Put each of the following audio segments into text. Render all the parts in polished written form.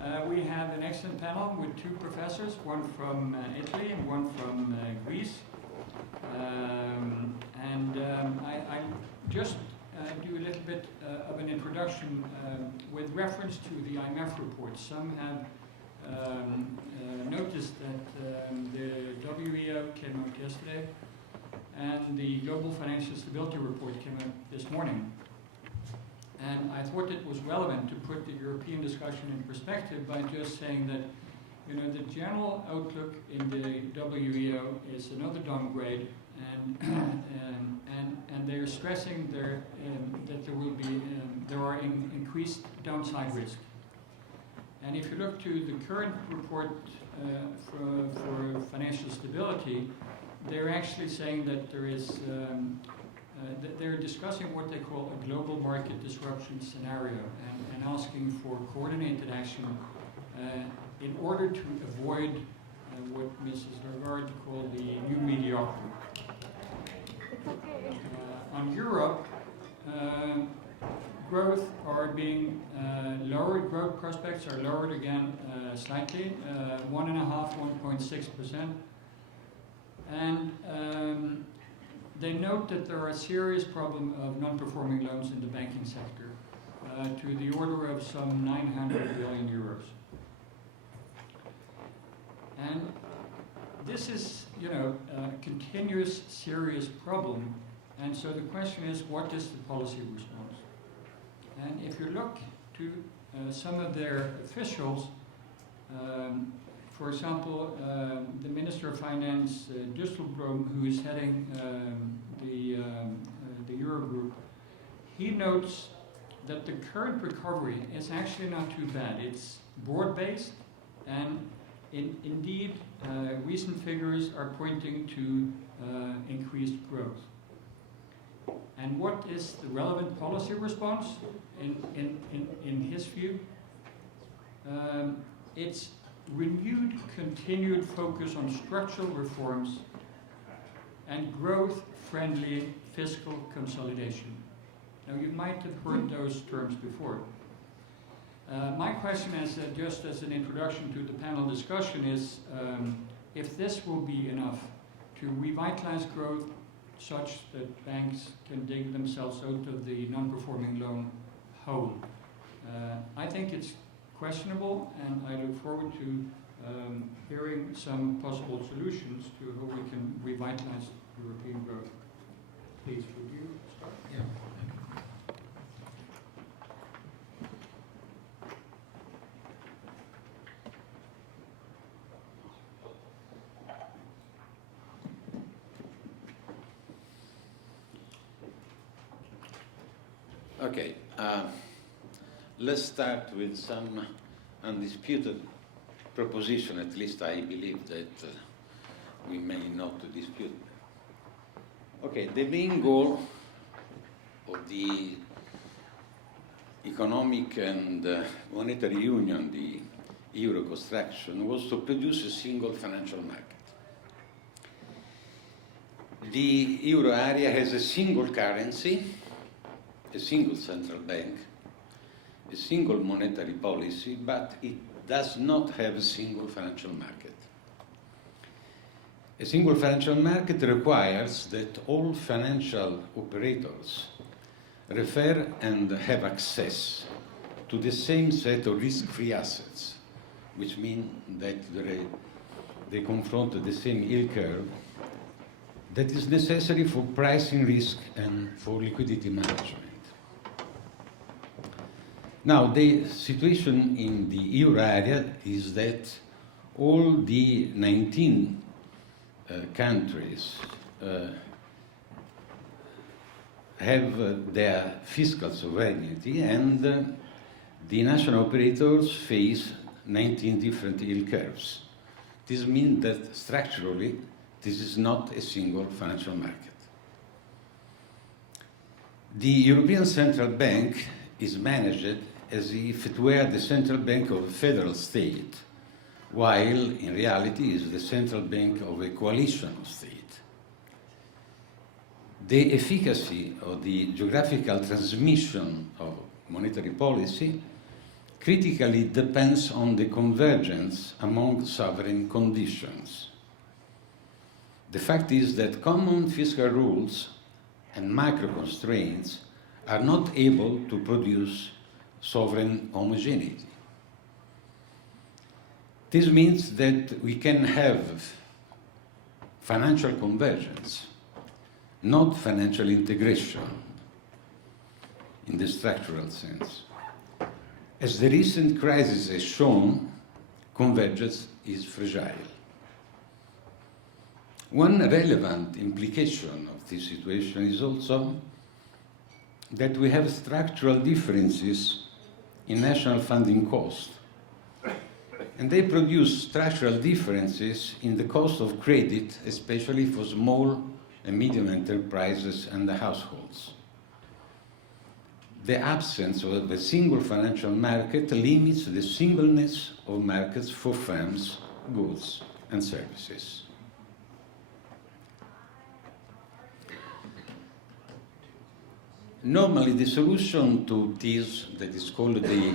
We have an excellent panel with two professors, one from Italy and one from Greece. I just do a little bit of an introduction with reference to the IMF report. Some have noticed that the WEO came out yesterday and the Global Financial Stability Report came out this morning. And I thought it was relevant to put the European discussion in perspective by just saying that, you know, the general outlook in the WEO is another downgrade, and they're stressing that there are increased downside risk. And if you look to the current report for financial stability, they're actually saying that there is. They're discussing what they call a global market disruption scenario and asking for coordinated action in order to avoid what Mrs. Lagarde called the new mediocrity. On Europe, growth are being lowered. Growth prospects are lowered again slightly, 1.5%, 1.6%. And they note that there are a serious problem of non-performing loans in the banking sector to the order of some 900 billion euros. And this is, you know, a continuous, serious problem. And so the question is, what is the policy response? And if you look to some of their officials, for example, the Minister of Finance, Dijsselbloem, who is heading the Eurogroup, he notes that the current recovery is actually not too bad. It's broad-based, and indeed, recent figures are pointing to increased growth. And what is the relevant policy response in his view? It's renewed, continued focus on structural reforms and growth-friendly fiscal consolidation. Now, you might have heard those terms before. My question is, just as an introduction to the panel discussion, is if this will be enough to revitalize growth such that banks can dig themselves out of the non-performing loan hole. I think it's questionable, and I look forward to hearing some possible solutions to how we can revitalize European growth. Please, would you start? Yeah. Okay, let's start with some undisputed proposition, at least I believe that we may not dispute. Okay, the main goal of the economic and monetary union, the euro construction, was to produce a single financial market. The euro area has a single currency, a single central bank, a single monetary policy, but it does not have a single financial market. A single financial market requires that all financial operators refer and have access to the same set of risk-free assets, which mean that they confront the same yield curve that is necessary for pricing risk and for liquidity management. Now, the situation in the euro area is that all the 19 countries have their fiscal sovereignty, and the national operators face 19 different yield curves. This means that structurally, this is not a single financial market. The European Central Bank is managed as if it were the central bank of a federal state, while in reality it is the central bank of a coalition of states. The efficacy of the geographical transmission of monetary policy critically depends on the convergence among sovereign conditions. The fact is that common fiscal rules and macro constraints are not able to produce sovereign homogeneity. This means that we can have financial convergence, not financial integration in the structural sense. As the recent crisis has shown, convergence is fragile. One relevant implication of this situation is also that we have structural differences in national funding costs, and they produce structural differences in the cost of credit, especially for small and medium enterprises and the households. The absence of a single financial market limits the singleness of markets for firms, goods, and services. Normally, the solution to this, that is called the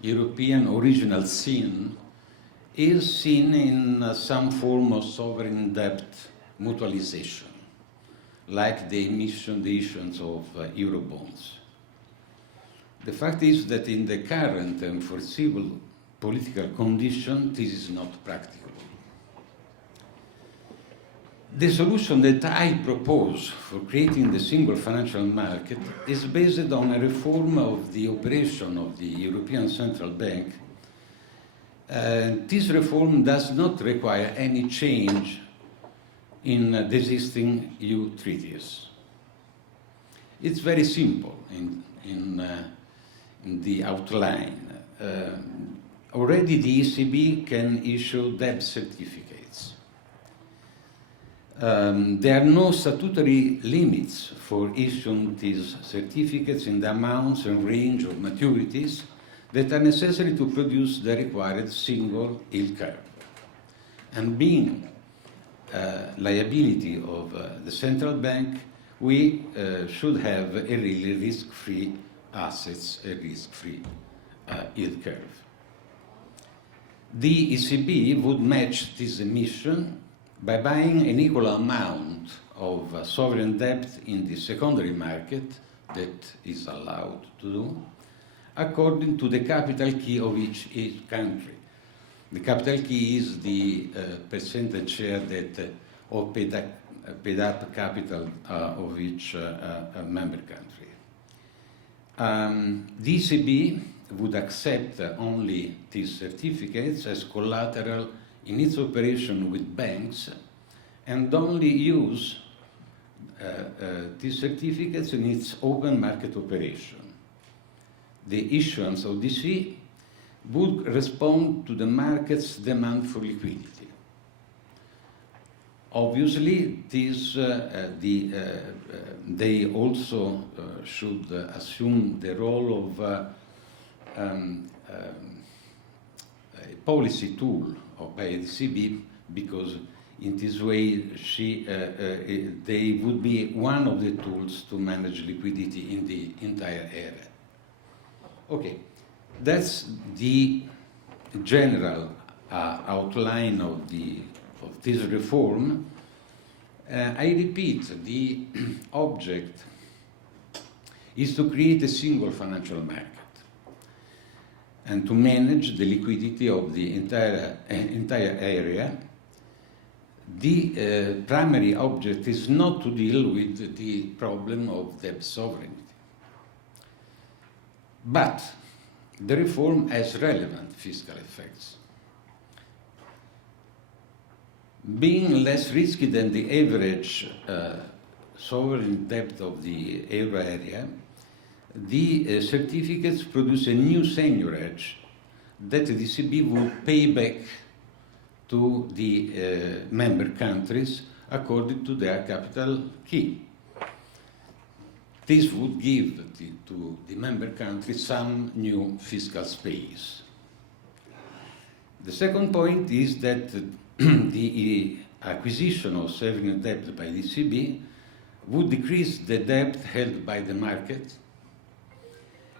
European original sin, is seen in some form of sovereign debt mutualization, like the issuance of Eurobonds. The fact is that in the current and foreseeable political condition, this is not practicable. The solution that I propose for creating the single financial market is based on a reform of the operation of the European Central Bank. This reform does not require any change in the existing EU treaties. It's very simple in the outline. Already the ECB can issue debt certificates. There are no statutory limits for issuing these certificates in the amounts and range of maturities that are necessary to produce the required single yield curve. And being liability of the central bank, we should have a really risk-free assets, a risk-free yield curve. The ECB would match this emission by buying an equal amount of sovereign debt in the secondary market that is allowed to do, according to the capital key of each country. The capital key is the percentage share that of paid up capital of each member country. The ECB would accept only these certificates as collateral in its operation with banks and only use these certificates in its open market operation. The issuance of DC would respond to the market's demand for liquidity. Obviously, they also should assume the role of a policy tool by the ECB, because in this way they would be one of the tools to manage liquidity in the entire area. Okay, that's the general outline of this reform. I repeat, the object is to create a single financial market and to manage the liquidity of the entire area. The primary object is not to deal with the problem of debt sovereignty. But the reform has relevant fiscal effects. Being less risky than the average sovereign debt of the euro area, the certificates produce a new seigniorage that the ECB will pay back to the member countries according to their capital key. This would give to the member countries some new fiscal space. The second point is that the acquisition of sovereign debt by the ECB would decrease the debt held by the market,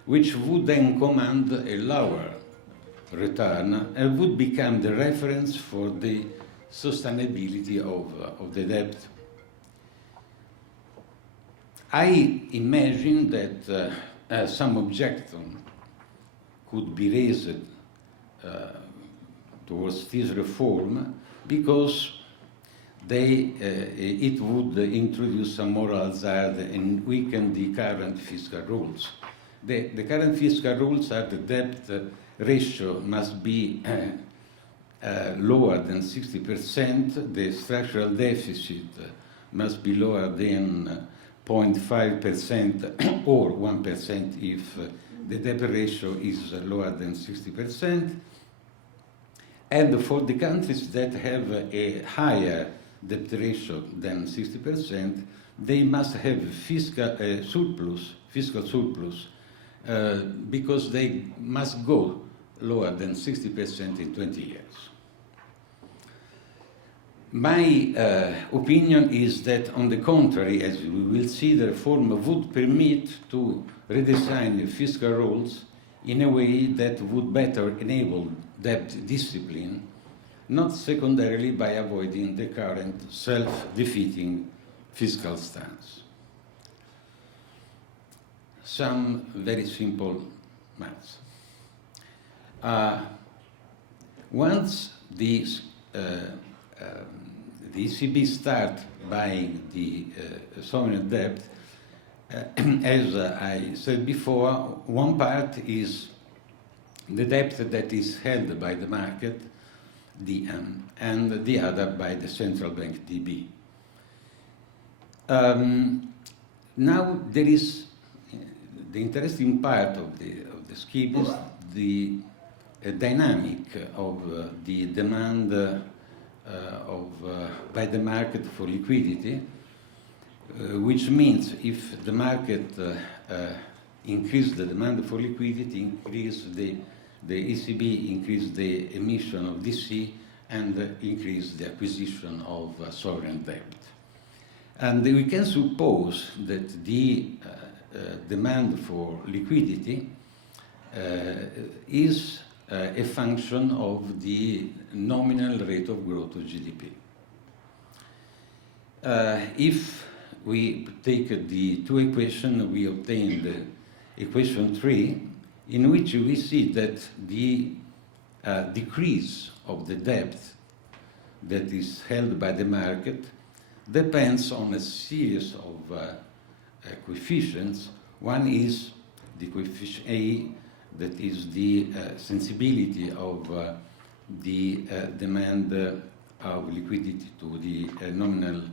which would then command a lower return would become the reference for the sustainability of the debt. I imagine that some objection could be raised towards this reform because it would introduce some moral hazard and weaken the current fiscal rules. The current fiscal rules are the debt ratio must be lower than 60%, the structural deficit must be lower than 0.5% or 1% if the debt ratio is lower than 60%. And for the countries that have a higher debt ratio than 60%, they must have fiscal surplus, because they must go lower than 60% in 20 years. My opinion is that, on the contrary, as we will see, the reform would permit to redesign fiscal rules in a way that would better enable debt discipline, not secondarily by avoiding the current self-defeating fiscal stance. Some very simple maths. Once the ECB start buying the sovereign debt, as I said before, one part is the debt that is held by the market, DM, and the other by the central bank, DB. Now there is the interesting part of the scheme is the dynamic of the demand by the market for liquidity, which means if the market increase the demand for liquidity, increase the ECB increase the emission of DC and increase the acquisition of sovereign debt. And we can suppose that the demand for liquidity is a function of the nominal rate of growth of GDP. If we take the two equations, we obtain the equation 3, in which we see that the decrease of the debt that is held by the market depends on a series of coefficients. One is the coefficient A, that is the sensibility of the demand of liquidity to the nominal,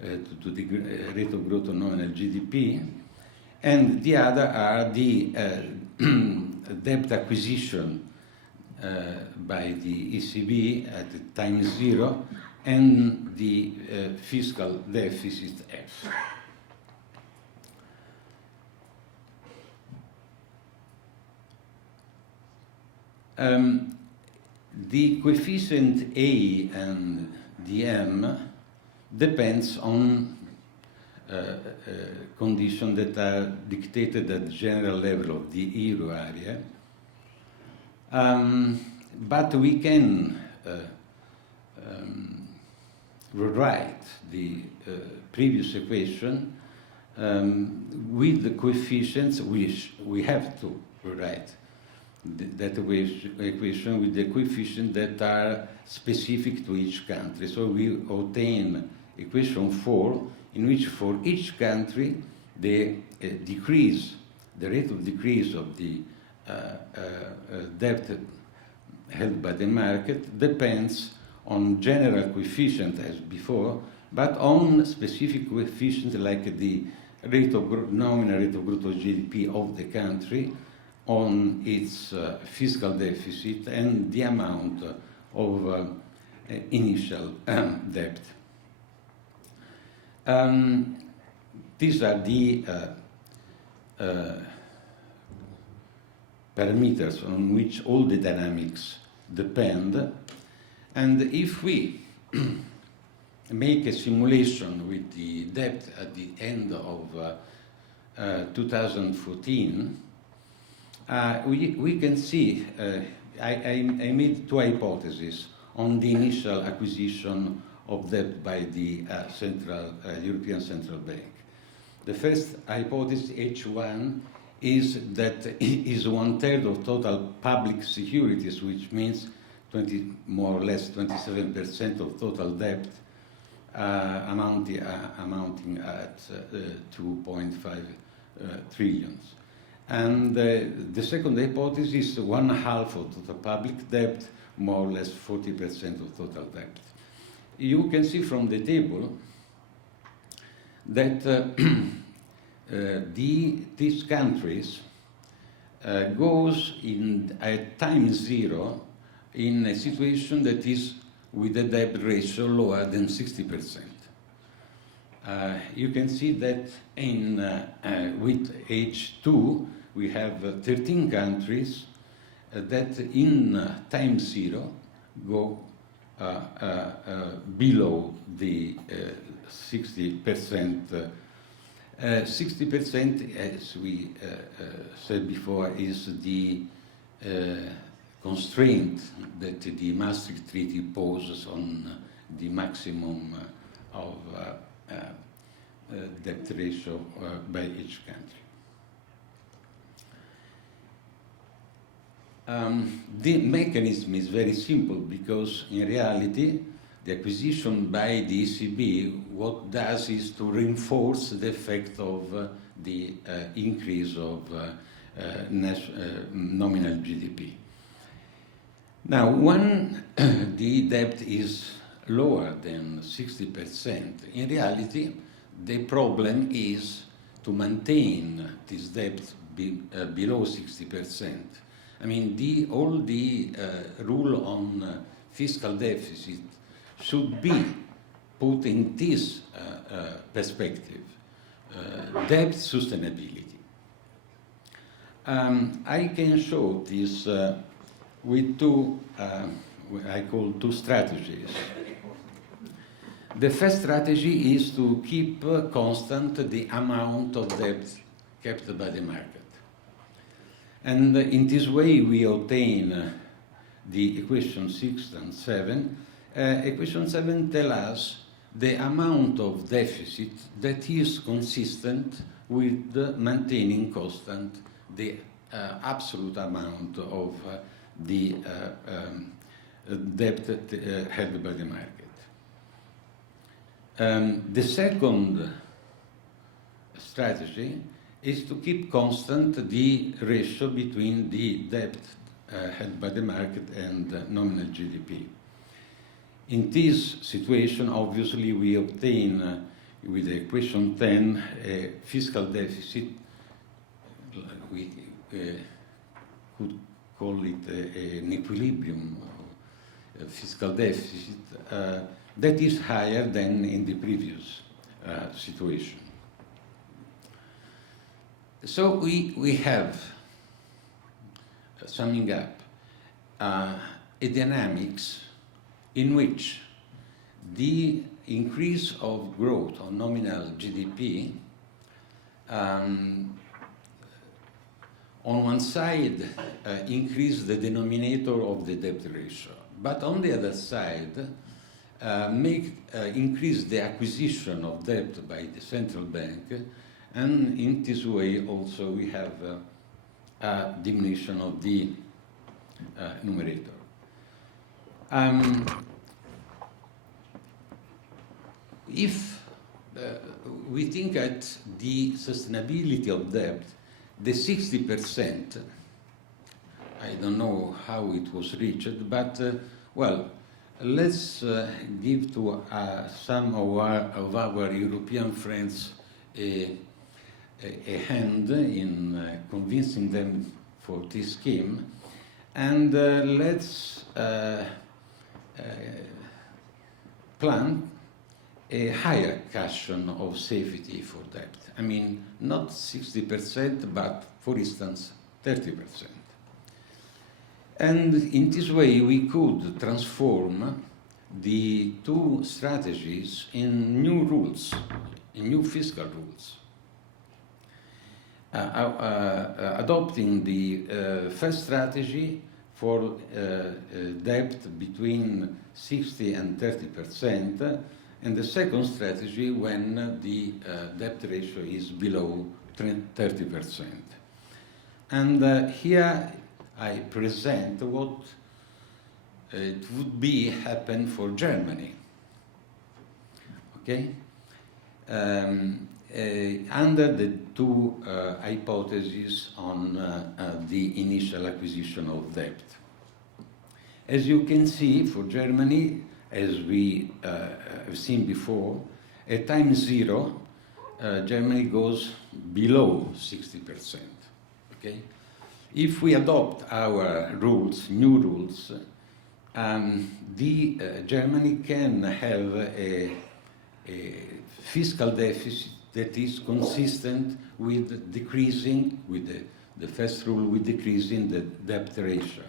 to the rate of growth of nominal GDP, and the other are the debt acquisition by the ECB at time 0 and the fiscal deficit F. The coefficient A and DM depends on conditions that are dictated at the general level of the euro area. But we can rewrite the previous equation with the coefficients, which we have to rewrite that equation with the coefficients that are specific to each country. So we obtain equation 4, in which for each country the rate of decrease of the debt held by the market depends on general coefficient as before, but on specific coefficients like the nominal rate of growth of GDP of the country, on its fiscal deficit, and the amount of initial debt. These are the parameters on which all the dynamics depend. And if we make a simulation with the debt at the end of 2014, we can see I made two hypotheses on the initial acquisition of debt by the European Central Bank. The first hypothesis, H1, is that it is 1/3 of total public securities, which means more or less 27% of total debt, amounting at 2.5 trillions. And the second hypothesis is 1/2 of total public debt, more or less 40% of total debt. You can see from the table that these countries goes at time zero in a situation that is with a debt ratio lower than 60%. You can see that with H2 we have 13 countries that in time zero go below the 60%. 60%, as we said before, is the constraint that the Maastricht Treaty poses on the maximum of debt ratio by each country. The mechanism is very simple because in reality the acquisition by the ECB what does is to reinforce the effect of the increase of nominal GDP. Now, when the debt is lower than 60%, in reality the problem is to maintain this debt below 60%. I mean, all the rule on fiscal deficit should be put in this perspective, debt sustainability. I can show this with two, I call two strategies. The first strategy is to keep constant the amount of debt kept by the market. And in this way we obtain the equation 6 and 7. Equation 7 tells us the amount of deficit that is consistent with maintaining constant the absolute amount of the debt held by the market. The second strategy is to keep constant the ratio between the debt held by the market and nominal GDP. In this situation, obviously, we obtain with the equation 10 a fiscal deficit. We could call it an equilibrium fiscal deficit that is higher than in the previous situation. So we have, summing up, a dynamics in which the increase of growth on nominal GDP on one side increase the denominator of the debt ratio, but on the other side increase the acquisition of debt by the central bank, and in this way also we have a diminution of the numerator. If we think at the sustainability of debt, the 60%, I don't know how it was reached, but well, let's give to some of our European friends a hand in convincing them for this scheme, and let's plan a higher cushion of safety for debt. I mean, not 60%, but for instance, 30%. And in this way, we could transform the two strategies in new rules, in new fiscal rules. Adopting the first strategy, for debt between 60 and 30%, and the second strategy when the debt ratio is below 30%. And here I present what it would be happen for Germany. Okay? Under the two hypotheses on the initial acquisition of debt. As you can see, for Germany, as we have seen before, at time zero, Germany goes below 60%. Okay? If we adopt our rules, new rules, Germany can have a fiscal deficit that is consistent with decreasing, with the first rule, with decreasing the debt ratio.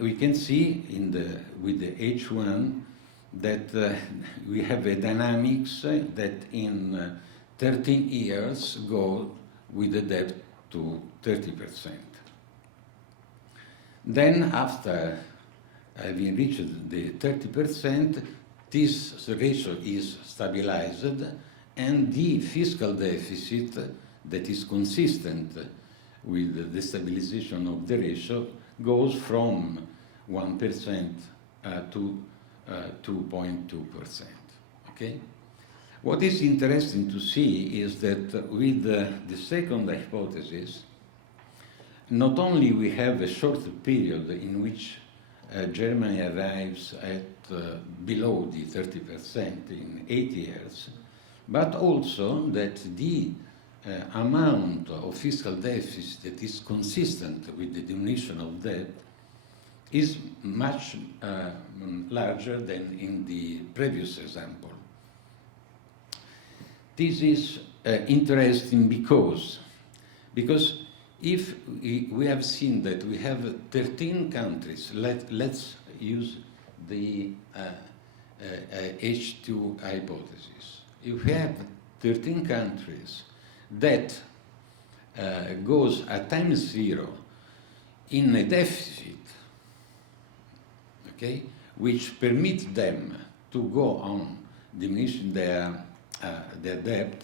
We can see with the H1 that we have a dynamics that in 13 years go with the debt to 30%. Then after having reached the 30%, this ratio is stabilized, and the fiscal deficit that is consistent with the stabilization of the ratio goes from 1% to 2.2%. Okay? What is interesting to see is that with the second hypothesis, not only we have a short period in which Germany arrives at below the 30% in 8 years, but also that the amount of fiscal deficit that is consistent with the diminution of debt is much larger than in the previous example. This is interesting because if we have seen that we have 13 countries, let's use the H2 hypothesis. If we have 13 countries that goes at time zero in a deficit, okay, which permits them to go on diminishing their debt,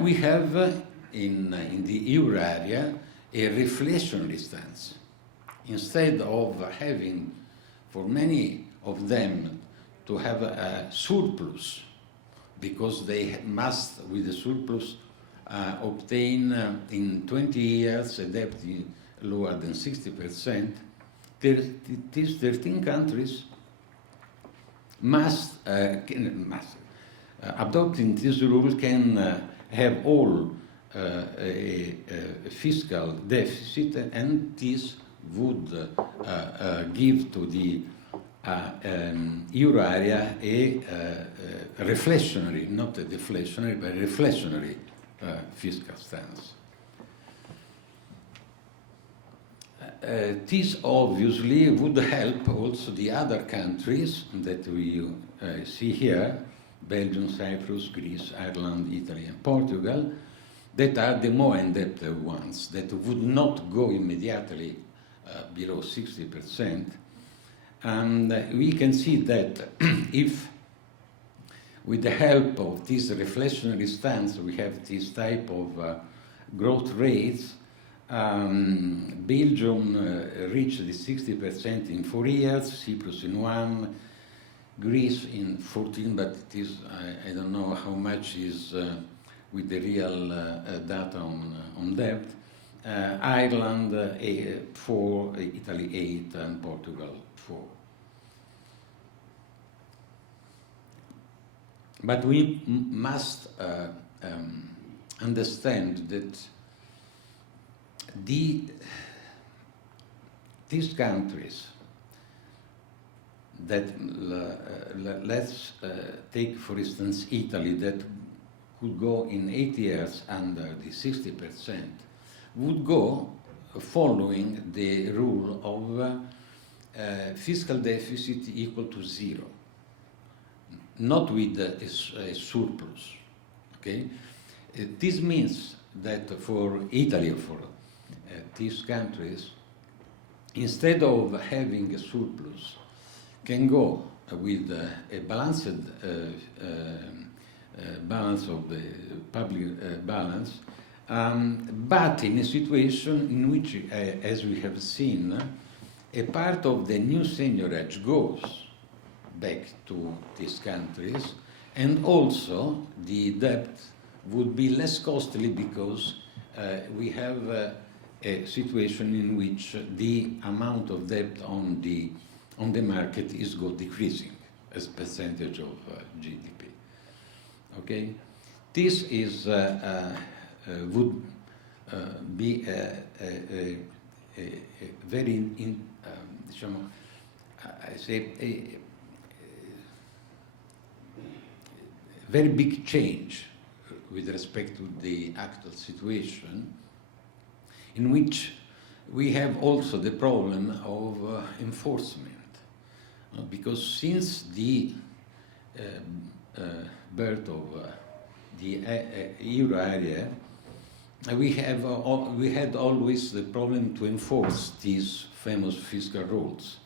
we have in the euro area a reflationary stance. Instead of having, for many of them, to have a surplus, because they must, with the surplus, obtain in 20 years a debt lower than 60%, these 13 countries must adopting this rule can have all a fiscal deficit, and this would give to the euro area a reflationary, not a deflationary, but a reflationary fiscal stance. This obviously would help also the other countries that we see here, Belgium, Cyprus, Greece, Ireland, Italy, and Portugal, that are the more indebted ones, that would not go immediately below 60%. And we can see that if, with the help of this reflationary stance, we have this type of growth rates, Belgium reached the 60% in 4 years, Cyprus in 1, Greece in 14, but it is, I don't know how much is with the real data on debt. Ireland 4, Italy 8, and Portugal 4. But we must understand that these countries that let's take, for instance, Italy, that could go in 8 years under the 60%, would go following the rule of fiscal deficit equal to 0, not with a surplus. Okay, this means that for Italy, for these countries, instead of having a surplus, can go with a balanced balance of the public balance, but in a situation in which, as we have seen, a part of the new seigniorage goes back to these countries, and also the debt would be less costly because we have a situation in which the amount of debt on the market is decreasing as percentage of GDP. Okay, this is would be a very diciamo, I say a very big change with respect to the actual situation, in which we have also the problem of enforcement, because since the birth of the euro area, we had always the problem to enforce these famous fiscal rules.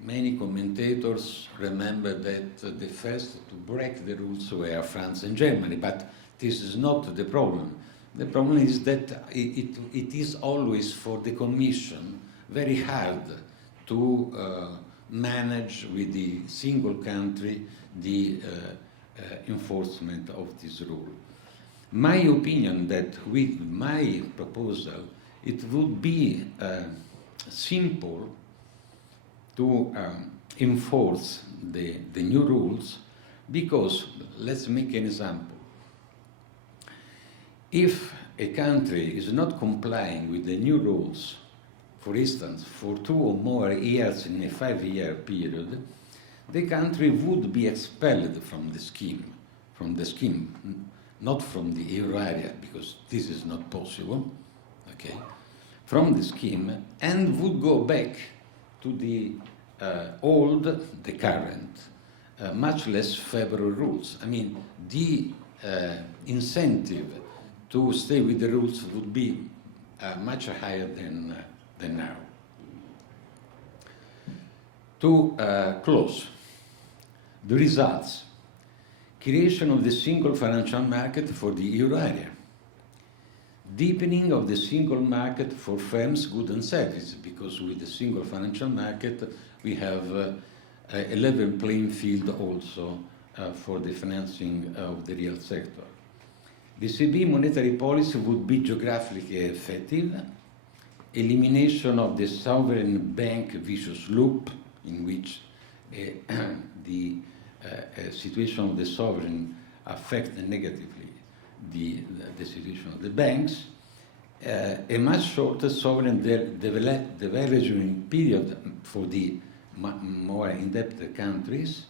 Many commentators remember that the first to break the rules were France and Germany, but this is not the problem. The problem is that it is always for the Commission very hard to manage with the single country the enforcement of this rule. My opinion that with my proposal it would be simple to enforce the new rules, because let's make an example. If a country is not complying with the new rules, for instance, for 2 or more years in a 5-year period, the country would be expelled from the scheme, not from the euro area, because this is not possible, okay, from the scheme, and would go back to the the current, much less favorable rules. I mean, the incentive to stay with the rules would be much higher than now. To close, the results. Creation of the single financial market for the euro area. Deepening of the single market for firms, goods and services, because with the single financial market we have a level playing field also for the financing of the real sector. The ECB monetary policy would be geographically effective. Elimination of the sovereign bank vicious loop, in which the situation of the sovereign affects negatively the situation of the banks. A much shorter sovereign deleveraging period for the more indebted countries.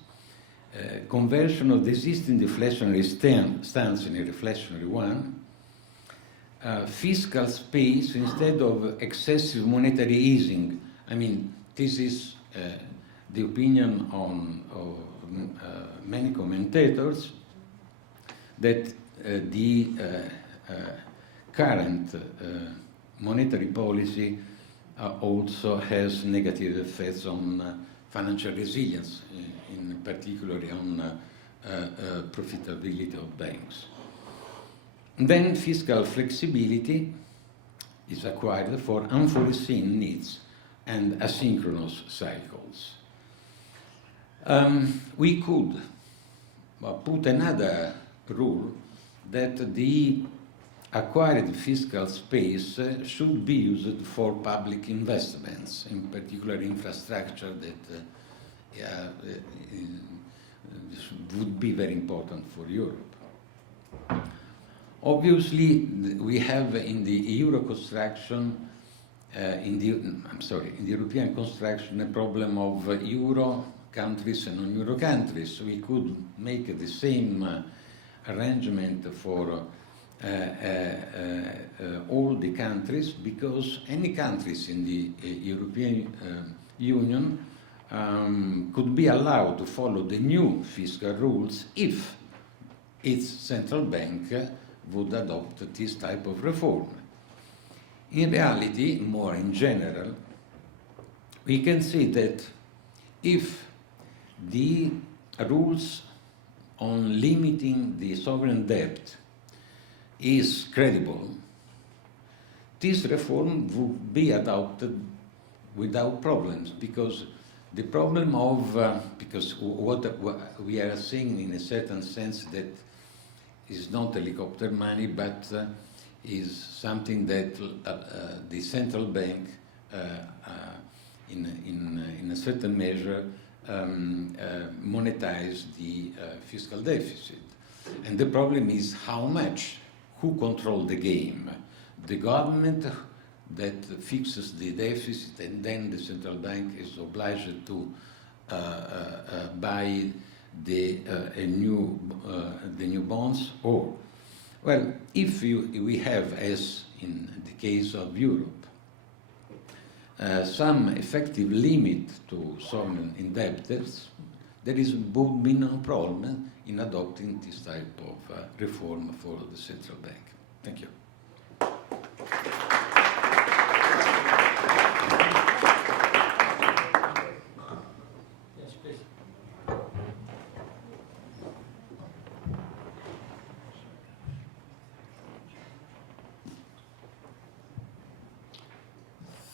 Conversion of the existing deflationary stance in a reflationary one. Fiscal space instead of excessive monetary easing. I mean, this is the opinion of many commentators, that the current monetary policy also has negative effects on financial resilience, in particular on profitability of banks. And then fiscal flexibility is acquired for unforeseen needs and asynchronous cycles. We could put another rule that the acquired fiscal space should be used for public investments, in particular infrastructure that would be very important for Europe. Obviously, we have in the Euro construction, in the European construction, a problem of Euro countries and non-Euro countries. We could make the same arrangement for all the countries, because any countries in the European Union could be allowed to follow the new fiscal rules if its central bank would adopt this type of reform. In reality, more in general, we can see that if the rules on limiting the sovereign debt is credible, this reform would be adopted without problems, because the problem of, because what we are seeing in a certain sense that is not helicopter money, but is something that the central bank, in a certain measure, monetize the fiscal deficit. And the problem is how much, who controls the game? The government that fixes the deficit, and then the central bank is obliged to buy the new bonds, or, well, if we have, as in the case of Europe, some effective limit to sovereign indebtedness, there would be no problem in adopting this type of reform for the central bank. Thank you. Yes, please.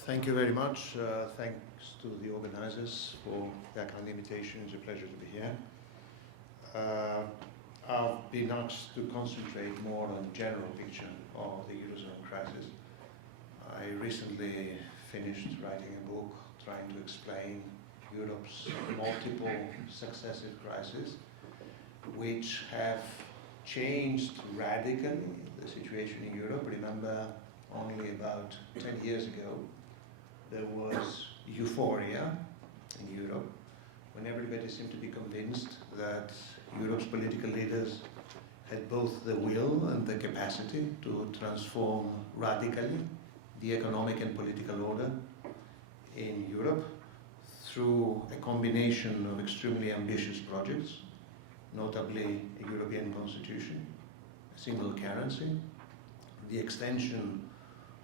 Thank you very much. Thanks to the organizers for their kind invitation. It's a pleasure to be here. I've been asked to concentrate more on the general picture of the Eurozone crisis. I recently finished writing a book trying to explain Europe's multiple successive crises, which have changed radically the situation in Europe. Remember, only about 10 years ago, there was euphoria in Europe when everybody seemed to be convinced that Europe's political leaders had both the will and the capacity to transform radically the economic and political order in Europe through a combination of extremely ambitious projects, notably a European constitution, a single currency, the extension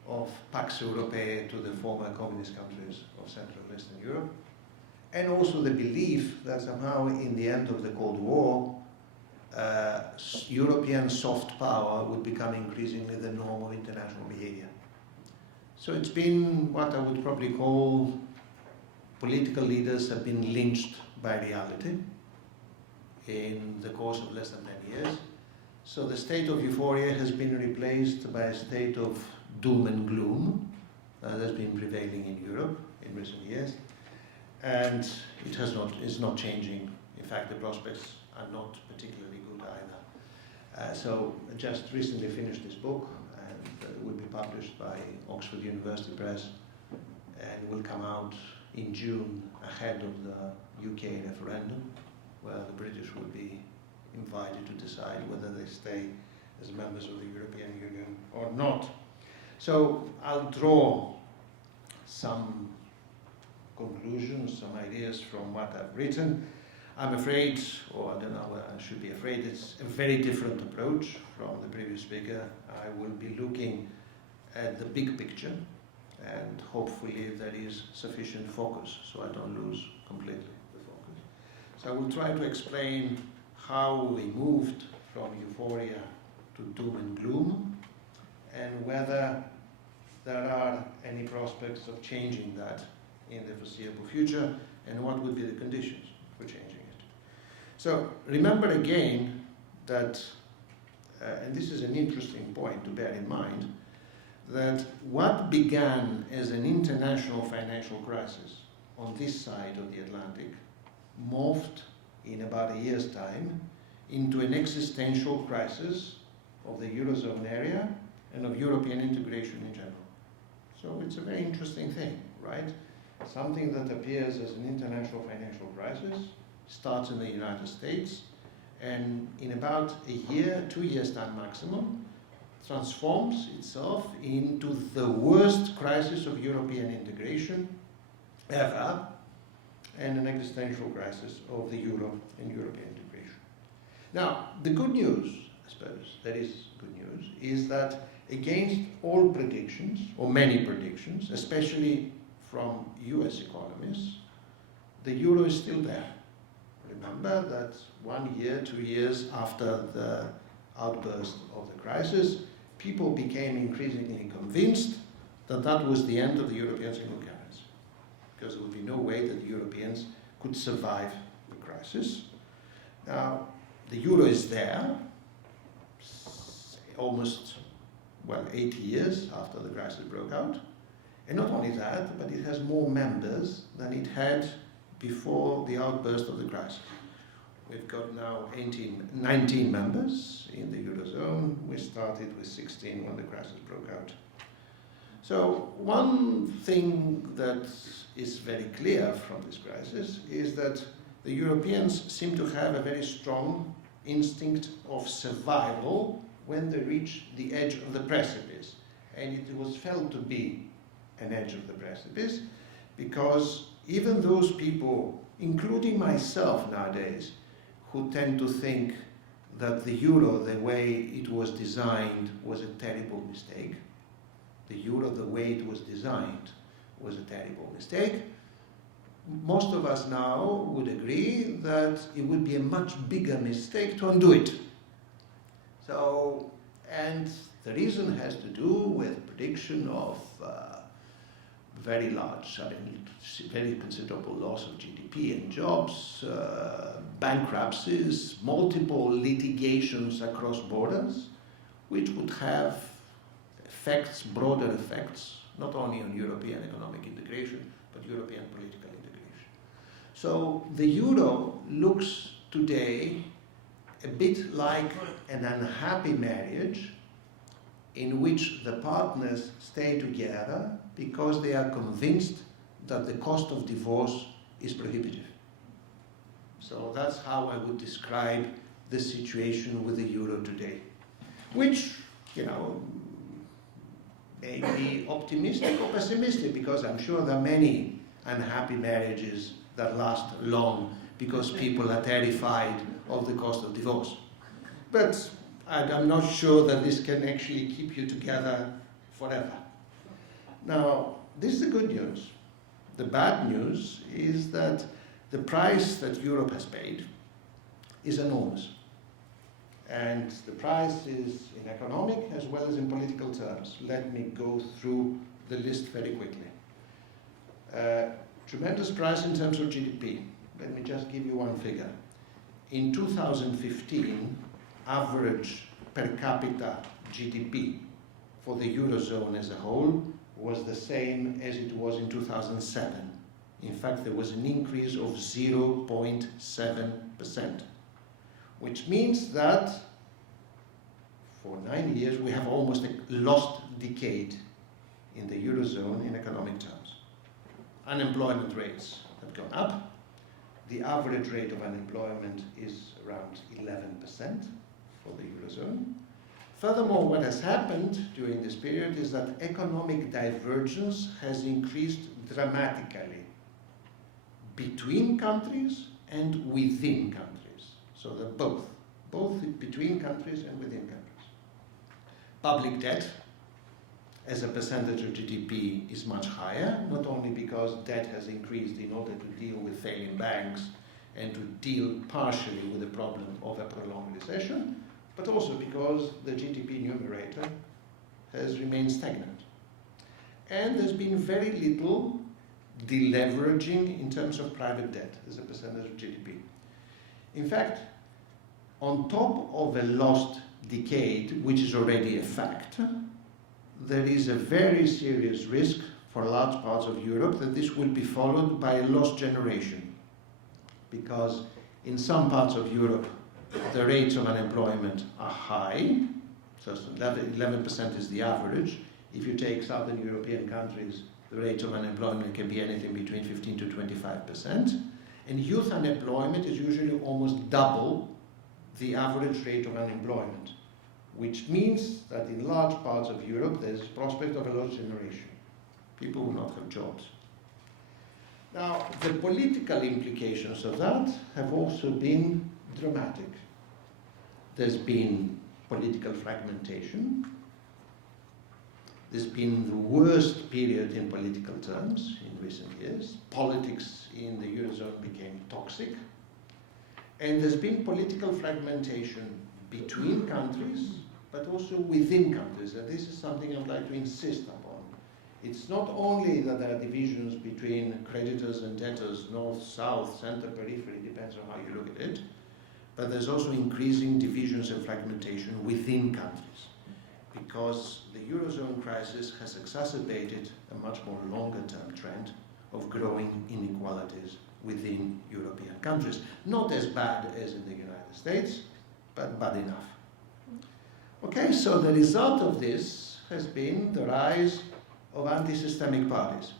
of Pax Europaea to the former communist countries of Central and Eastern Europe, and also the belief that somehow in the end of the Cold War, European soft power would become increasingly the norm of international behavior. So it's been what I would probably call political leaders have been lynched by reality in the course of less than 10 years. So the state of euphoria has been replaced by a state of doom and gloom that has been prevailing in Europe in recent years, and it's not changing. In fact, the prospects are not particularly good either. So I just recently finished this book, and it will be published by Oxford University Press, and will come out in June ahead of the UK referendum, where the British will be invited to decide whether they stay as members of the European Union or not. So I'll draw some conclusions, some ideas from what I've written. I'm afraid, or I don't know whether I should be afraid, it's a very different approach from the previous speaker. I will be looking at the big picture, and hopefully there is sufficient focus so I don't lose completely the focus. So I will try to explain how we moved from euphoria to doom and gloom, and whether there are any prospects of changing that in the foreseeable future, and what would be the conditions for changing it. So remember again that, and this is an interesting point to bear in mind, that what began as an international financial crisis on this side of the Atlantic morphed in about a year's time into an existential crisis of the Eurozone area and of European integration in general. So it's a very interesting thing, right? Something that appears as an international financial crisis starts in the United States, and in about a year, 2 years time maximum, transforms itself into the worst crisis of European integration ever, and an existential crisis of the euro and European integration. Now, the good news, I suppose, that is good news, is that against all predictions, or many predictions, especially from US economists, the euro is still there. Remember that 1 year, 2 years after the outburst of the crisis, people became increasingly convinced that that was the end of the European single currency, because there would be no way that the Europeans could survive the crisis. Now, the euro is there, almost, 80 years after the crisis broke out. And not only that, but it has more members than it had before the outburst of the crisis. We've got now 19 members in the Eurozone. We started with 16 when the crisis broke out. So one thing that is very clear from this crisis is that the Europeans seem to have a very strong instinct of survival when they reach the edge of the precipice. And it was felt to be an edge of the precipice because even those people, including myself nowadays, who tend to think that the euro, the way it was designed, was a terrible mistake. The euro, the way it was designed, was a terrible mistake. Most of us now would agree that it would be a much bigger mistake to undo it. So, and the reason has to do with prediction of very large, very considerable loss of GDP and jobs, bankruptcies, multiple litigations across borders, which would have effects, broader effects, not only on European economic integration, but European political integration. So the euro looks today a bit like an unhappy marriage in which the partners stay together because they are convinced that the cost of divorce is prohibitive. So that's how I would describe the situation with the euro today, which, may be optimistic or pessimistic, because I'm sure there are many unhappy marriages that last long because people are terrified of the cost of divorce. But I'm not sure that this can actually keep you together forever. Now, this is the good news. The bad news is that the price that Europe has paid is enormous. And the price is in economic as well as in political terms. Let me go through the list very quickly. Tremendous price in terms of GDP. Let me just give you one figure. In 2015, average per capita GDP for the Eurozone as a whole was the same as it was in 2007. In fact, there was an increase of 0.7%, which means that for 9 years we have almost a lost decade in the Eurozone in economic terms. Unemployment rates have gone up. The average rate of unemployment is around 11% for the Eurozone. Furthermore, what has happened during this period is that economic divergence has increased dramatically between countries and within countries. So they're both between countries and within countries. Public debt as a percentage of GDP is much higher, not only because debt has increased in order to deal with failing banks and to deal partially with the problem of a prolonged recession, but also because the GDP numerator has remained stagnant. And there's been very little deleveraging in terms of private debt as a percentage of GDP. In fact, on top of a lost decade, which is already a fact, there is a very serious risk for large parts of Europe that this will be followed by a lost generation. Because in some parts of Europe, the rates of unemployment are high, so 11% is the average. If you take Southern European countries, the rate of unemployment can be anything between 15 to 25%. And youth unemployment is usually almost double the average rate of unemployment, which means that in large parts of Europe there's a prospect of a lost generation. People will not have jobs. Now, the political implications of that have also been dramatic. There's been political fragmentation. There's been the worst period in political terms in recent years. Politics in the Eurozone became toxic. And there's been political fragmentation between countries, but also within countries. And this is something I'd like to insist upon. It's not only that there are divisions between creditors and debtors, north, south, center, periphery, depends on how you look at it, but there's also increasing divisions and fragmentation within countries, because the Eurozone crisis has exacerbated a much more longer-term trend of growing inequalities within European countries. Not as bad as in the United States, but bad enough. Okay, so the result of this has been the rise of anti-systemic parties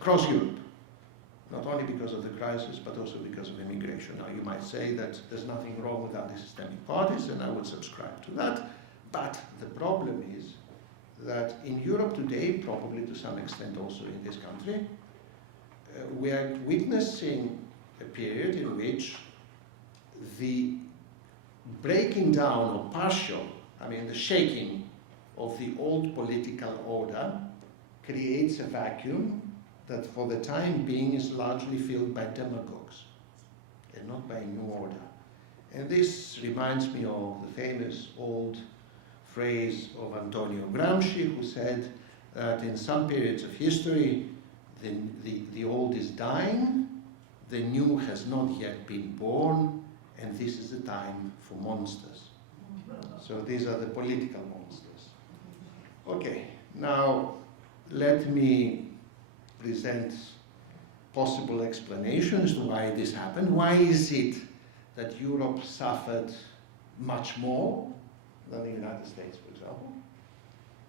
across Europe, not only because of the crisis, but also because of immigration. Now, you might say that there's nothing wrong with anti-systemic parties, and I would subscribe to that, but the problem is that in Europe today, probably to some extent also in this country, we are witnessing a period in which the breaking down or partial, the shaking of the old political order creates a vacuum that for the time being is largely filled by demagogues and not by a new order. And this reminds me of the famous old phrase of Antonio Gramsci, who said that in some periods of history, the old is dying, the new has not yet been born, and this is the time for monsters. So these are the political monsters. Okay, now let me present possible explanations to why this happened. Why is it that Europe suffered much more than the United States, for example,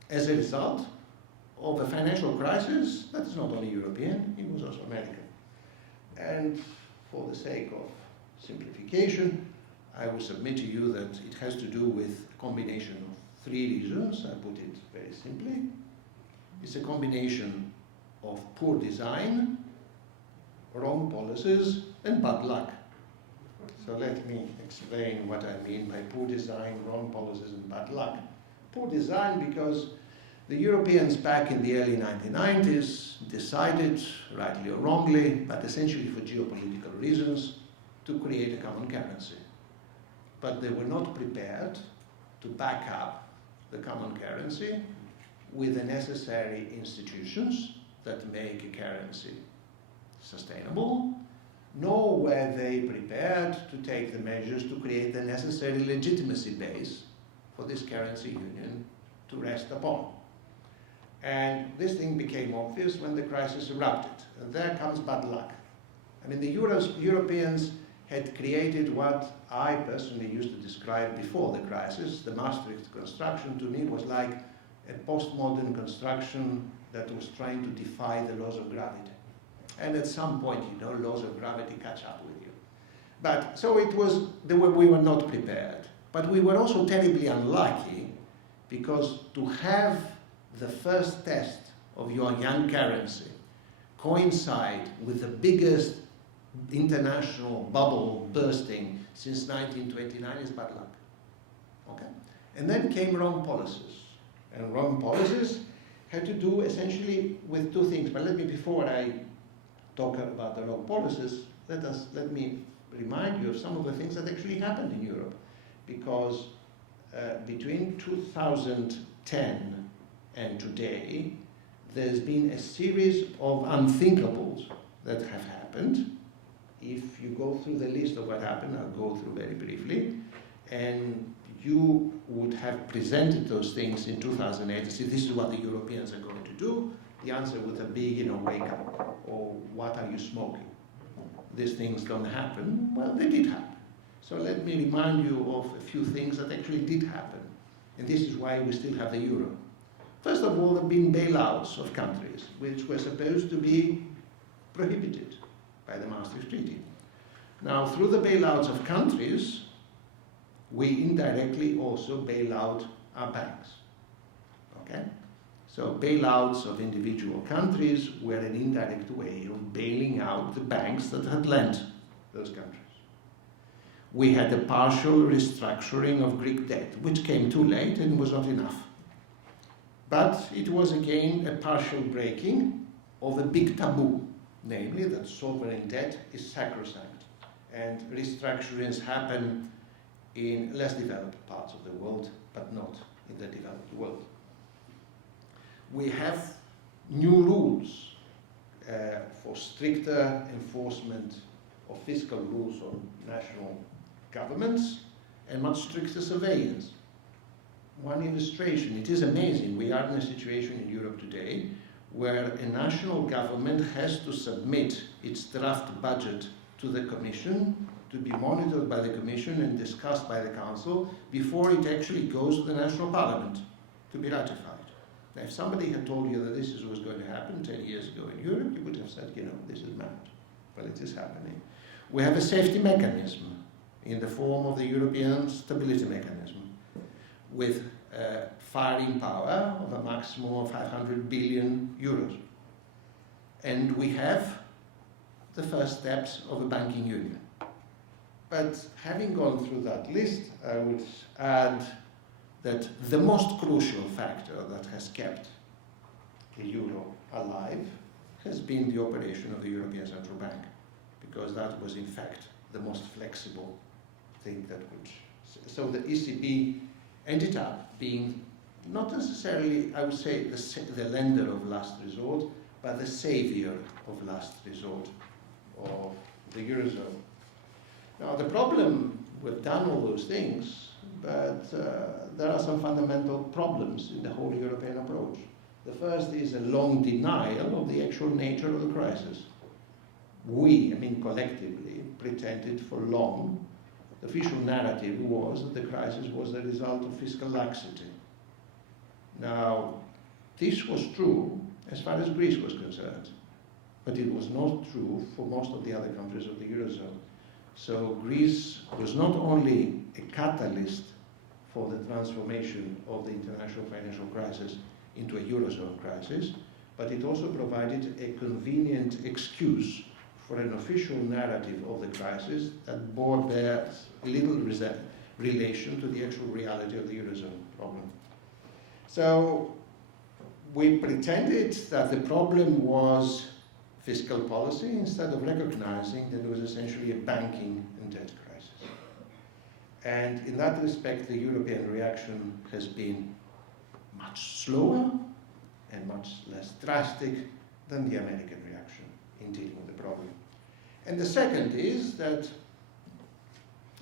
as a result of a financial crisis that is not only European, it was also American. And for the sake of simplification, I will submit to you that it has to do with a combination of three reasons. I put it very simply. It's a combination of poor design, wrong policies, and bad luck. So let me explain what I mean by poor design, wrong policies, and bad luck. Poor design because the Europeans back in the early 1990s decided, rightly or wrongly, but essentially for geopolitical reasons, to create a common currency. But they were not prepared to back up the common currency with the necessary institutions that make a currency sustainable, nor were they prepared to take the measures to create the necessary legitimacy base for this currency union to rest upon. And this thing became obvious when the crisis erupted. And there comes bad luck. The Europeans had created what I personally used to describe before the crisis. The Maastricht construction to me was like a postmodern construction that was trying to defy the laws of gravity. And at some point, laws of gravity catch up with you. But so it was, we were not prepared. But we were also terribly unlucky, because to have the first test of your young currency coincide with the biggest international bubble bursting since 1929 is bad luck. Okay? And then came wrong policies. And wrong policies had to do essentially with two things. But before I talk about the wrong policies, let me remind you of some of the things that actually happened in Europe. Because between 2010 and today, there's been a series of unthinkables that have happened. If you go through the list of what happened, I'll go through very briefly, and you would have presented those things in 2008 to say, this is what the Europeans are going to do. The answer would have been, wake up, or what are you smoking? These things don't happen. Well, they did happen. So let me remind you of a few things that actually did happen, and this is why we still have the euro. First of all, there have been bailouts of countries, which were supposed to be prohibited by the Maastricht Treaty. Now, through the bailouts of countries, we indirectly also bail out our banks. Okay? So bailouts of individual countries were an indirect way of bailing out the banks that had lent those countries. We had a partial restructuring of Greek debt, which came too late and was not enough. But it was again a partial breaking of a big taboo, namely that sovereign debt is sacrosanct and restructurings happen in less developed parts of the world, but not in the developed world. We have new rules for stricter enforcement of fiscal rules on national governments and much stricter surveillance. One illustration, it is amazing, we are in a situation in Europe today where a national government has to submit its draft budget to the Commission, to be monitored by the Commission and discussed by the Council before it actually goes to the national parliament to be ratified. Now, if somebody had told you that this is what's going to happen 10 years ago in Europe, you would have said, you know, this is mad. Well, it is happening. We have a safety mechanism in the form of the European Stability Mechanism with firing power of a maximum of 500 billion euros. And we have the first steps of a banking union. But having gone through that list, I would add that the most crucial factor that has kept the euro alive has been the operation of the European Central Bank, because that was in fact the most flexible thing that could. So the ECB ended up being not necessarily, I would say, the lender of last resort, but the savior of last resort of the Eurozone. Now the problem, we've done all those things, but there are some fundamental problems in the whole European approach. The first is a long denial of the actual nature of the crisis. We, I mean collectively, pretended for long. The official narrative was that the crisis was the result of fiscal laxity. Now, this was true as far as Greece was concerned, but it was not true for most of the other countries of the Eurozone. So Greece was not only a catalyst for the transformation of the international financial crisis into a Eurozone crisis, but it also provided a convenient excuse for an official narrative of the crisis that bore there little relation to the actual reality of the Eurozone problem. So we pretended that the problem was fiscal policy instead of recognizing that it was essentially a banking and debt crisis. And in that respect, the European reaction has been much slower and much less drastic than the American reaction in dealing with the problem. And the second is that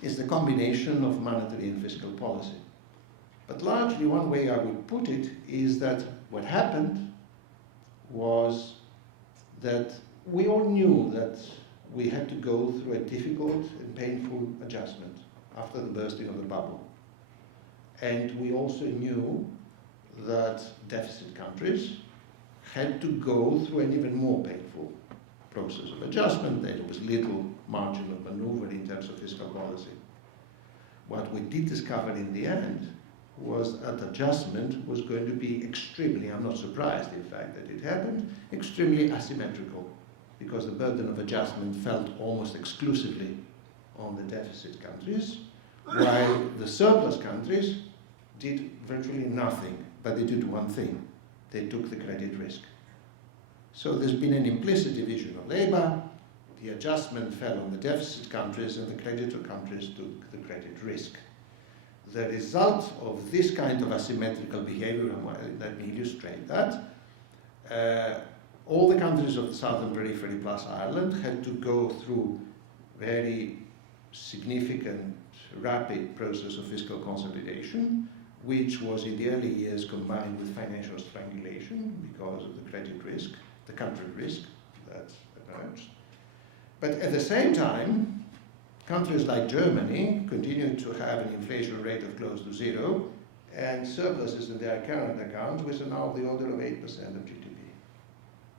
is the combination of monetary and fiscal policy. But largely one way I would put it is that what happened was that we all knew that we had to go through a difficult and painful adjustment after the bursting of the bubble. And we also knew that deficit countries had to go through an even more painful process of adjustment. There was little margin of maneuver in terms of fiscal policy. What we did discover in the end was that adjustment was going to be extremely, I'm not surprised in fact that it happened, extremely asymmetrical, because the burden of adjustment fell almost exclusively on the deficit countries, while the surplus countries did virtually nothing, but they did one thing: they took the credit risk. So there's been an implicit division of labor. The adjustment fell on the deficit countries, and the creditor countries took the credit risk. The result of this kind of asymmetrical behavior, let me illustrate that, all the countries of the southern periphery plus Ireland had to go through very significant, rapid process of fiscal consolidation, which was in the early years combined with financial strangulation because of the credit risk, the country risk that emerged. But at the same time, countries like Germany continued to have an inflation rate of close to zero and surpluses in their current accounts, which are now of the order of 8% of GDP.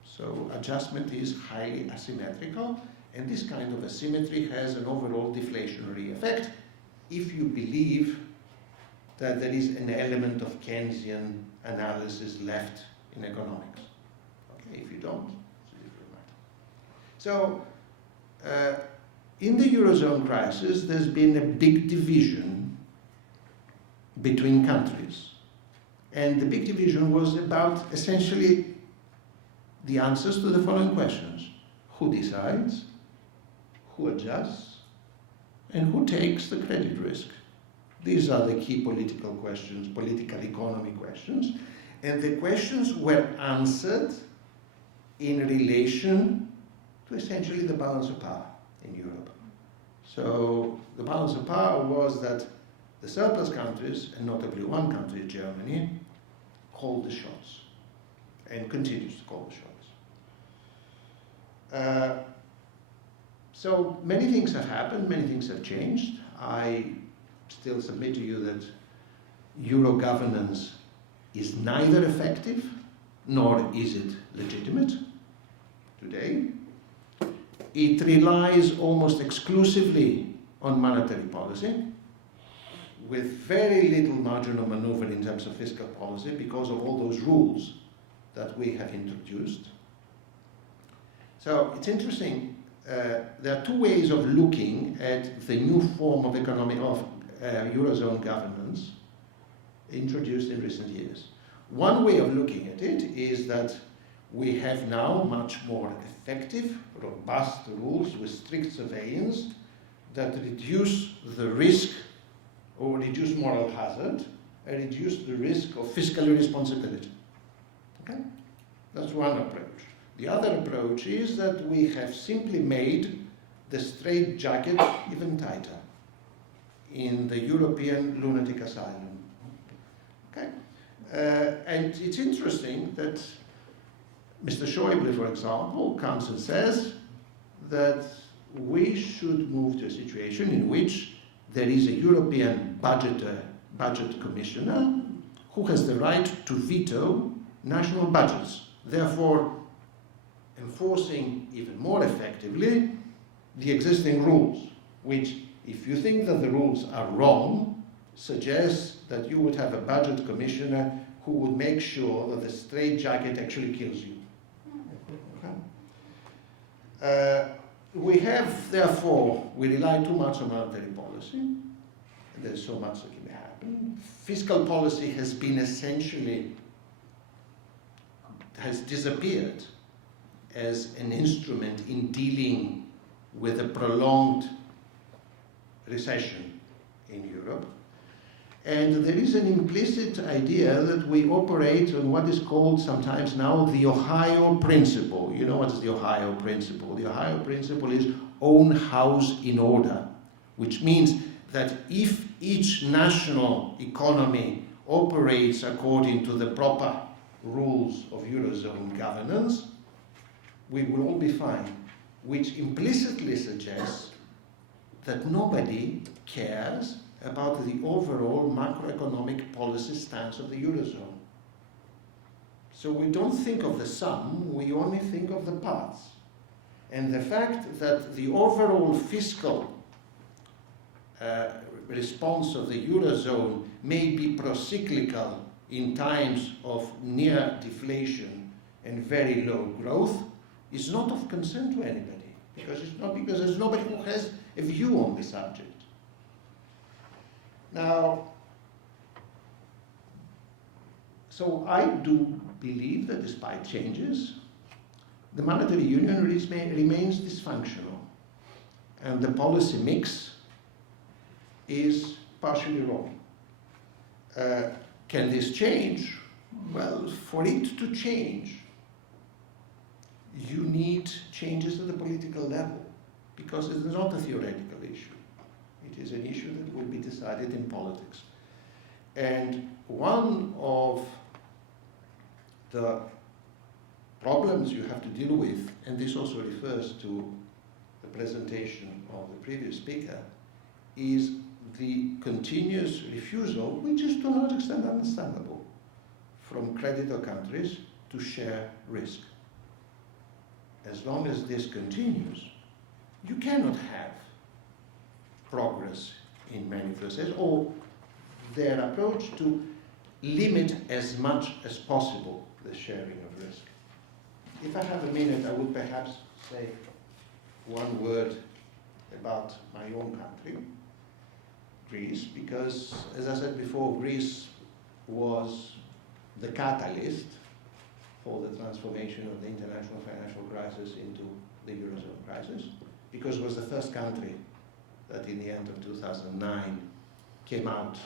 So adjustment is highly asymmetrical, and this kind of asymmetry has an overall deflationary effect if you believe that there is an element of Keynesian analysis left in economics. Okay, if you don't, it's a different matter. So, in the Eurozone crisis, there's been a big division between countries. And the big division was about essentially the answers to the following questions. Who decides? Who adjusts? And who takes the credit risk? These are the key political questions, political economy questions. And the questions were answered in relation to essentially the balance of power in Europe. So the balance of power was that the surplus countries, and notably one country, Germany, called the shots and continues to call the shots. So many things have happened, many things have changed. I still submit to you that Euro governance is neither effective nor is it legitimate today. It relies almost exclusively on monetary policy, with very little margin of maneuver in terms of fiscal policy because of all those rules that we have introduced. So it's interesting, there are two ways of looking at the new form of Eurozone governance introduced in recent years. One way of looking at it is that we have now much more effective, robust rules with strict surveillance that reduce the risk or reduce moral hazard and reduce the risk of fiscal irresponsibility. Okay? That's one approach. The other approach is that we have simply made the straitjacket even tighter in the European lunatic asylum. Okay? And it's interesting that Mr. Schäuble, for example, comes and says that we should move to a situation in which there is a European budget commissioner who has the right to veto national budgets, therefore enforcing even more effectively the existing rules, which, if you think that the rules are wrong, suggests that you would have a budget commissioner who would make sure that the straitjacket actually kills you. Okay? We have, therefore, we rely too much on monetary policy, and there's so much that can happen. Fiscal policy has been essentially, has disappeared as an instrument in dealing with a prolonged recession in Europe. And there is an implicit idea that we operate on what is called sometimes now the Ohio principle. You know what is the Ohio principle? The Ohio principle is own house in order, which means that if each national economy operates according to the proper rules of Eurozone governance, we will all be fine, which implicitly suggests that nobody cares about the overall macroeconomic policy stance of the Eurozone. So we don't think of the sum, we only think of the parts. And the fact that the overall fiscal response of the Eurozone may be procyclical in times of near deflation and very low growth is not of concern to anybody, because there's nobody who has a view on the subject. Now, so I do believe that despite changes, the monetary union remains dysfunctional, and the policy mix is partially wrong. Can this change? Well, for it to change, you need changes at the political level, because it is not a theoretical issue. It is an issue that will be decided in politics. And one of the problems you have to deal with, and this also refers to the presentation of the previous speaker, is the continuous refusal, which is to a large extent understandable, from creditor countries to share risk. As long as this continues, you cannot have progress in many places, or their approach to limit as much as possible the sharing of risk. If I have a minute, I would perhaps say one word about my own country, Greece, because, as I said before, Greece was the catalyst for the transformation of the international financial crisis into the Eurozone crisis, because it was the first country that in the end of 2009 came out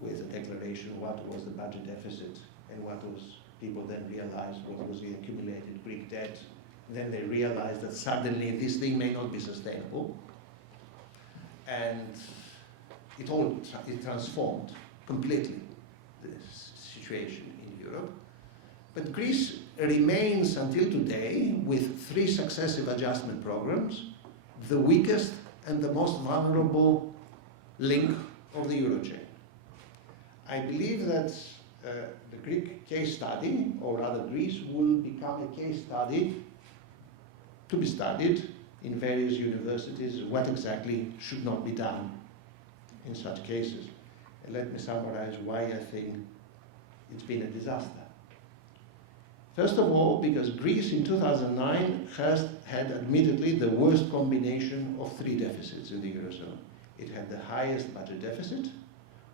with a declaration of what was the budget deficit and what was, people then realized what was the accumulated Greek debt. Then they realized that suddenly this thing may not be sustainable, and it transformed completely the situation in Europe. But Greece remains until today, with 3 successive adjustment programs, the weakest and the most vulnerable link of the Eurochain. I believe that the Greek case study, or rather Greece, will become a case study to be studied in various universities, what exactly should not be done in such cases. And let me summarize why I think it's been a disaster. First of all, because Greece in 2009 has had admittedly the worst combination of 3 deficits in the Eurozone. It had the highest budget deficit,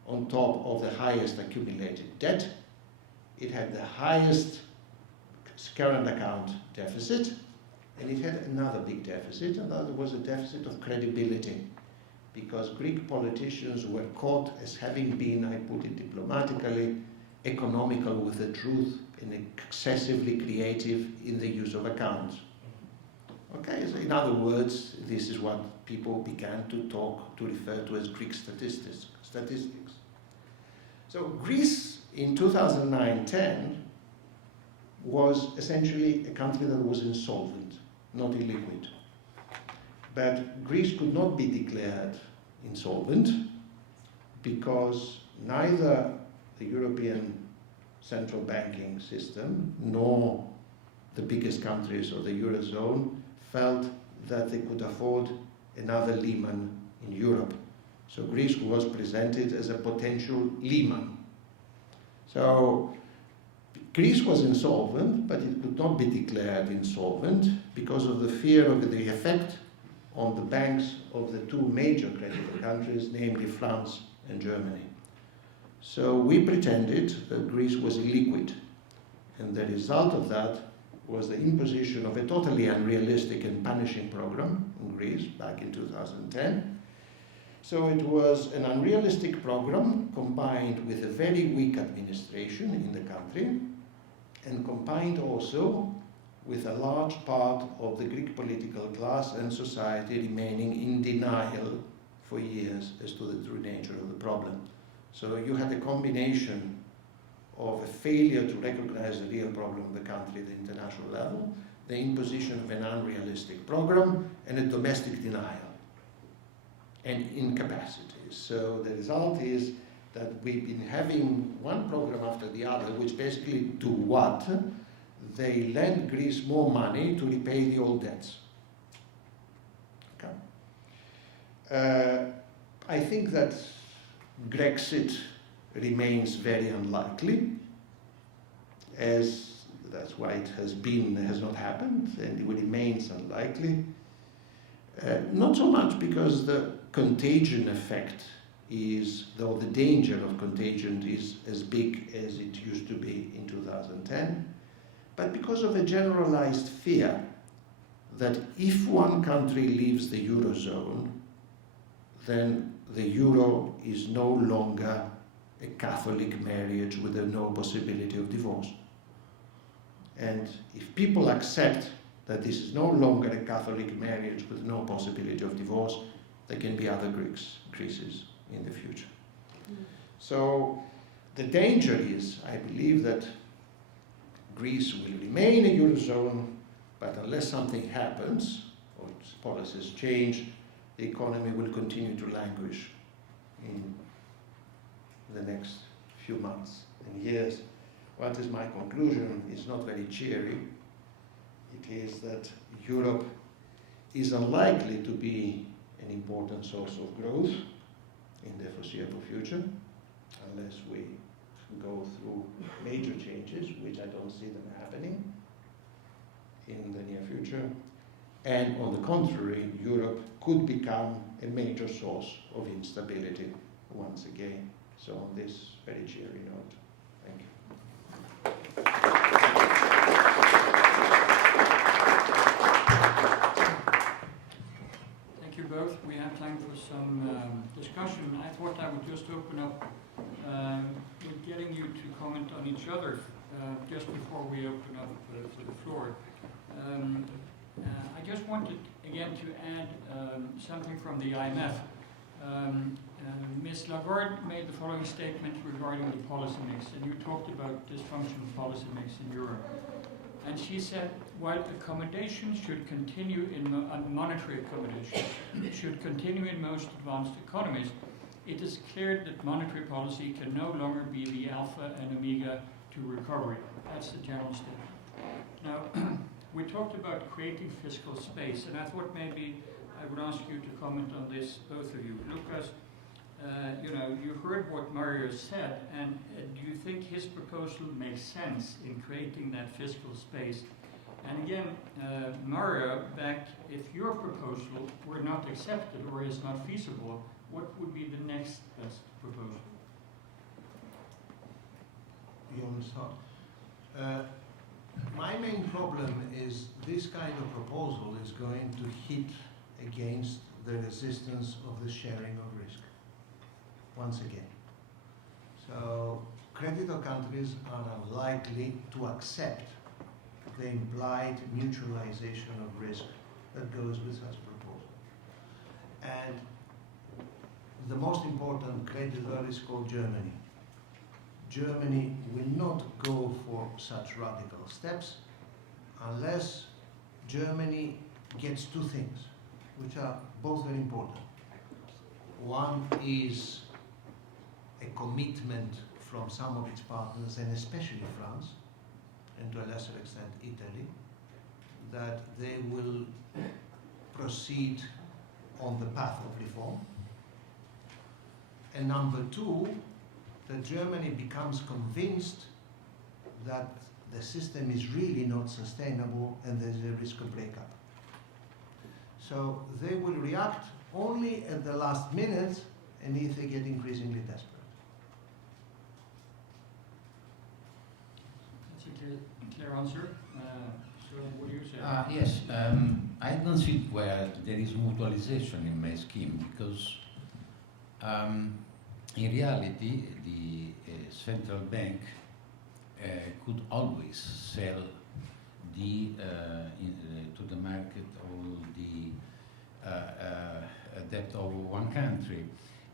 on top of the highest accumulated debt. It had the highest current account deficit, and it had another big deficit, and that was a deficit of credibility, because Greek politicians were caught as having been, I put it diplomatically, economical with the truth and excessively creative in the use of accounts. Okay, so in other words, this is what people began to refer to as Greek statistics. So Greece in 2009-10 was essentially a country that was insolvent, not illiquid. But Greece could not be declared insolvent because neither the European central banking system nor the biggest countries of the Eurozone felt that they could afford another Lehman in Europe. So Greece was presented as a potential Lehman. So Greece was insolvent, but it could not be declared insolvent because of the fear of the effect on the banks of the 2 major creditor countries, namely France and Germany. So we pretended that Greece was illiquid, and the result of that was the imposition of a totally unrealistic and punishing program in Greece back in 2010. So it was an unrealistic program combined with a very weak administration in the country, and combined also with a large part of the Greek political class and society remaining in denial for years as to the true nature of the problem. So you had a combination of a failure to recognize the real problem of the country at the international level, the imposition of an unrealistic program, and a domestic denial and incapacities. So the result is that we've been having one program after the other, which basically do what? They lend Greece more money to repay the old debts. Okay. I think that Brexit remains very unlikely, as that's why it has not happened, and it remains unlikely. Not so much because the contagion effect or the danger of contagion is as big as it used to be in 2010, but because of a generalized fear that if one country leaves the Eurozone, then the Euro is no longer a Catholic marriage with no possibility of divorce. And if people accept that this is no longer a Catholic marriage with no possibility of divorce, there can be other Greeces in the future. So the danger is, I believe, that Greece will remain a Eurozone, but unless something happens, or its policies change, the economy will continue to languish in the next few months and years. What is my conclusion? It's not very cheery. It is that Europe is unlikely to be an important source of growth in the foreseeable future, unless we go through major changes, which I don't see them happening in the near future. And on the contrary, Europe could become a major source of instability once again. So on this very cheery note, thank you. discussion, I thought I would just open up with getting you to comment on each other just before we open up to the floor. I just wanted, again, to add something from the IMF. Ms. Lagarde made the following statement regarding the policy mix, and you talked about dysfunctional policy mix in Europe. And she said, while accommodation should continue in monetary accommodation should continue in most advanced economies, it is clear that monetary policy can no longer be the alpha and omega to recovery. That's the general statement. Now, we talked about creating fiscal space, and I thought maybe I would ask you to comment on this, both of you. Loukas, you heard what Mario said, and do you think his proposal makes sense in creating that fiscal space? And again, Mario, if your proposal were not accepted or is not feasible, what would be the next best proposal? You want to start? My main problem is this kind of proposal is going to hit against the resistance of the sharing of risk, once again. So creditor countries are unlikely to accept the implied mutualization of risk that goes with such a proposal. And the most important creditor is called Germany. Germany will not go for such radical steps unless Germany gets two things, which are both very important. One is a commitment from some of its partners, and especially France, and to a lesser extent Italy, that they will proceed on the path of reform. And number two, that Germany becomes convinced that the system is really not sustainable and there's a risk of breakup. So they will react only at the last minute and if they get increasingly desperate. That's a clear answer. So what do you say? Yes, I don't see where there is mutualization in my scheme because in reality the central bank could always sell to the market all the debt of one country.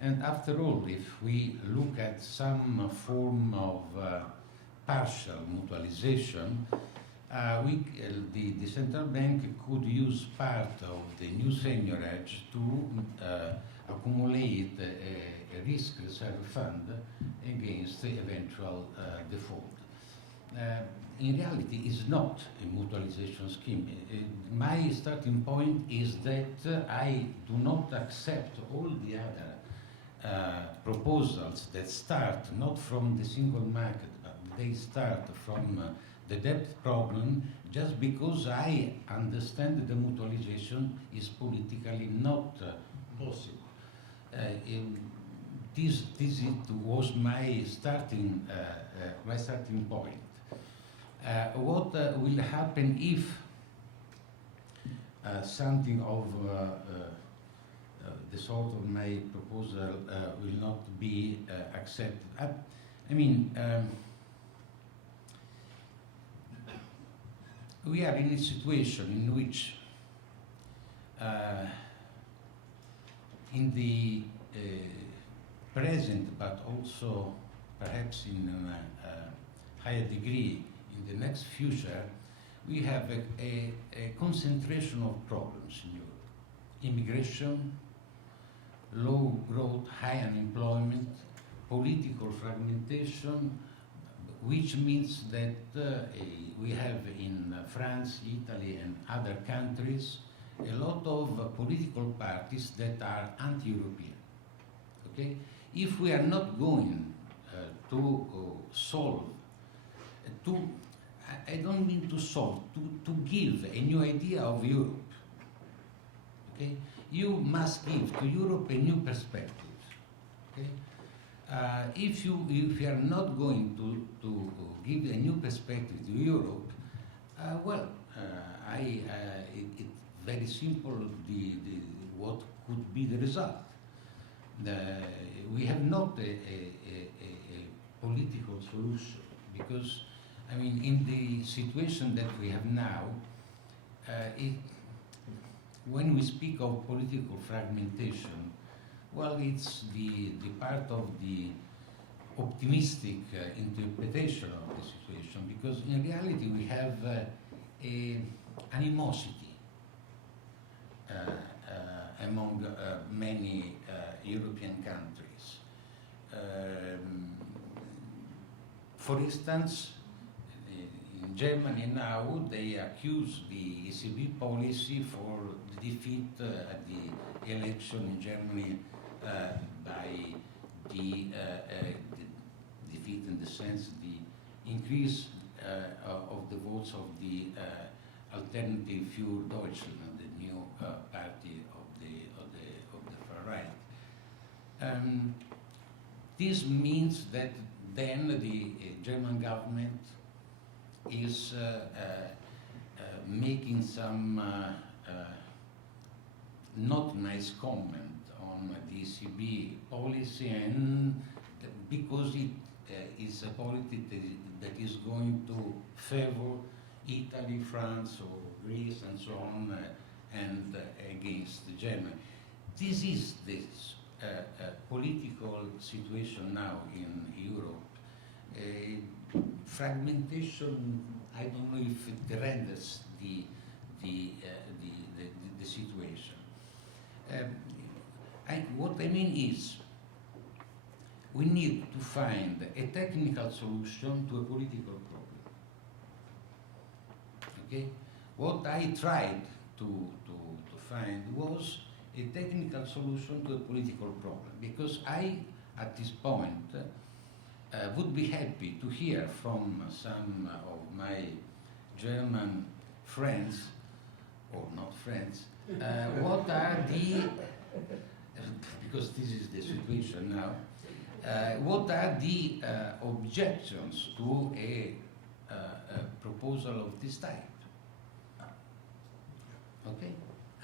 And after all, if we look at some form of partial mutualization, the central bank could use part of the new seigniorage to accumulate a risk reserve fund against the eventual default. In reality, it's not a mutualization scheme. My starting point is that I do not accept all the other proposals that start not from the single market, but they start from the debt problem just because I understand that the mutualization is politically not possible. This was my starting point. What will happen if something of the sort of my proposal will not be accepted? I mean, we are in a situation in which in the present, but also perhaps in a higher degree in the next future, we have a concentration of problems in Europe. Immigration, low growth, high unemployment, political fragmentation, which means that we have in France, Italy, and other countries a lot of political parties that are anti-European. Okay? If we are not going to solve, I don't mean to solve, to give a new idea of Europe. Okay? You must give to Europe a new perspective. Okay? If you are not going to give a new perspective to Europe, it's very simple what could be the result. we have not a political solution, because, I mean, in the situation that we have now, when we speak of political fragmentation, well, it's the part of the optimistic interpretation of the situation, because in reality we have animosity among many European countries. For instance, in Germany now, they accuse the ECB policy for the defeat at the election in Germany by the defeat in the sense the increase of the votes of the Alternative für Deutschland, the new party of the far right. This means that then the German government is making some not nice comment on the ECB policy, and because it is a policy that is going to favor Italy, France, or Greece, and so on, and against Germany. This is this political situation now in Europe. Fragmentation, I don't know if it renders the situation. What I mean is, we need to find a technical solution to a political problem. Okay? What I tried to find was a technical solution to a political problem, because I, at this point, would be happy to hear from some of my German friends, or not friends, what are the, because this is the situation now, what are the objections to a proposal of this type? Okay,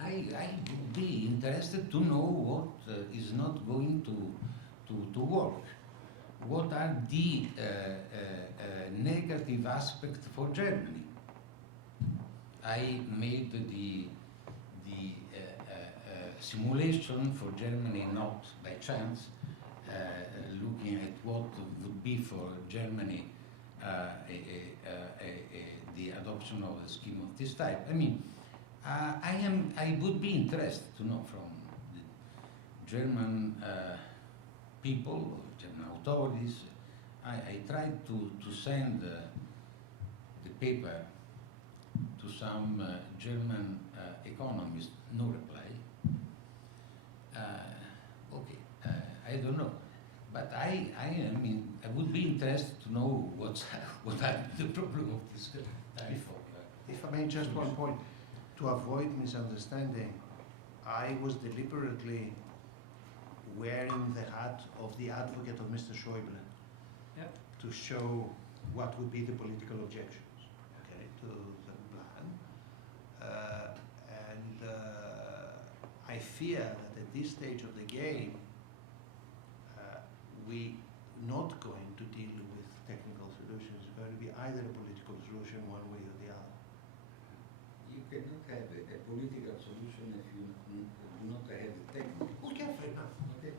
I would be interested to know what is not going to work. What are the negative aspects for Germany? I made the simulation for Germany not by chance, looking at what would be for Germany the adoption of a scheme of this type. I mean, I would be interested to know from the German people, German authorities. I tried to send the paper to some German economists, no reply. Okay, I don't know, but I mean, I would be interested to know what are the problem of this type of. If I may, just one point, to avoid misunderstanding, I was deliberately wearing the hat of the advocate of Mr. Schäuble, Yep. to show what would be the political objections, okay, to the plan. I fear that at this stage of the game, we're not going to deal with technical solutions. It's going to be either a political solution one way or the other. You cannot have a political solution if you do not have a technical. Okay, fair enough. Okay.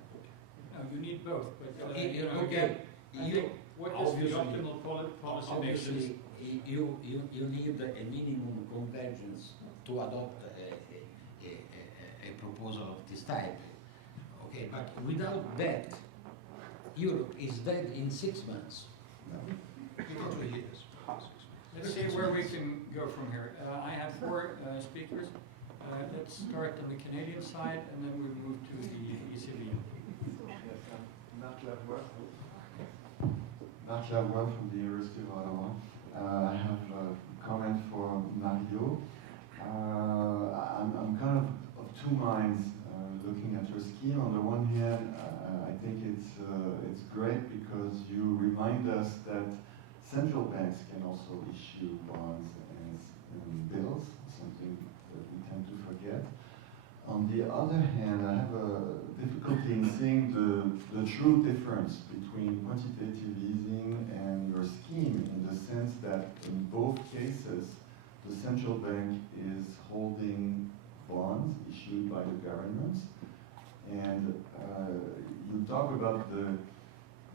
No, you need both, but Okay. again, I think what is the Obviously- optimal policy mix is. Obviously, you need a minimum convergence to adopt a proposal of this type. Okay, but without that, Europe is dead in 6 months. No, 2 years. Let's see where we can go from here. I have 4 speakers. Let's start on the Canadian side, and then we'll move to the ECB. Marc Lavoie from the University of Ottawa. I have a comment for Mario. I'm kind of 2 minds looking at your scheme. On the one hand, I think it's great because you remind us that central banks can also issue bonds and bills, something that we tend to forget. On the other hand, I have a difficulty in seeing the true difference between quantitative easing and your scheme, in the sense that in both cases, the central bank is holding bonds issued by the governments, and you talk about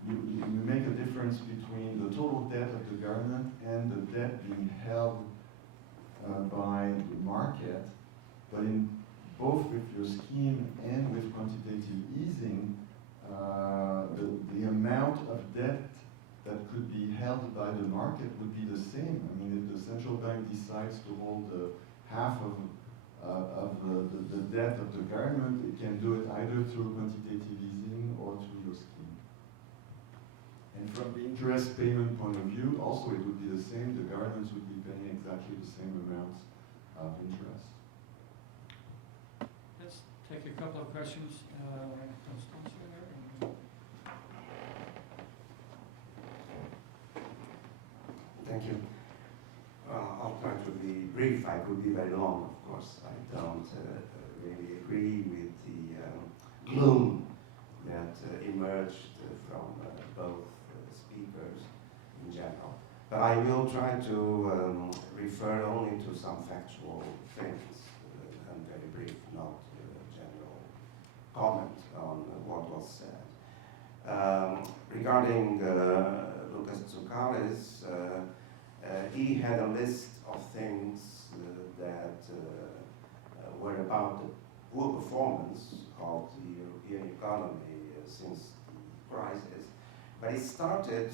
you make a difference between the total debt of the government and the debt being held by the market, but in both with your scheme and with quantitative easing, the amount of debt that could be held by the market would be the same. I mean, if the central bank decides to hold half of the debt of the government, it can do it either through quantitative easing or through your scheme. And from the interest payment point of view, also it would be the same. The governments would be paying exactly the same amounts of interest. Let's take a couple of questions. Constance there. Thank you. I'll try to be brief. I could be very long, of course. I don't really agree with the gloom that emerged from both speakers in general. But I will try to refer only to some factual things and very brief, not general comment on what was said. Regarding Loukas Tsoukalis, he had a list of things that were about the poor performance of the European economy since the crisis. But he started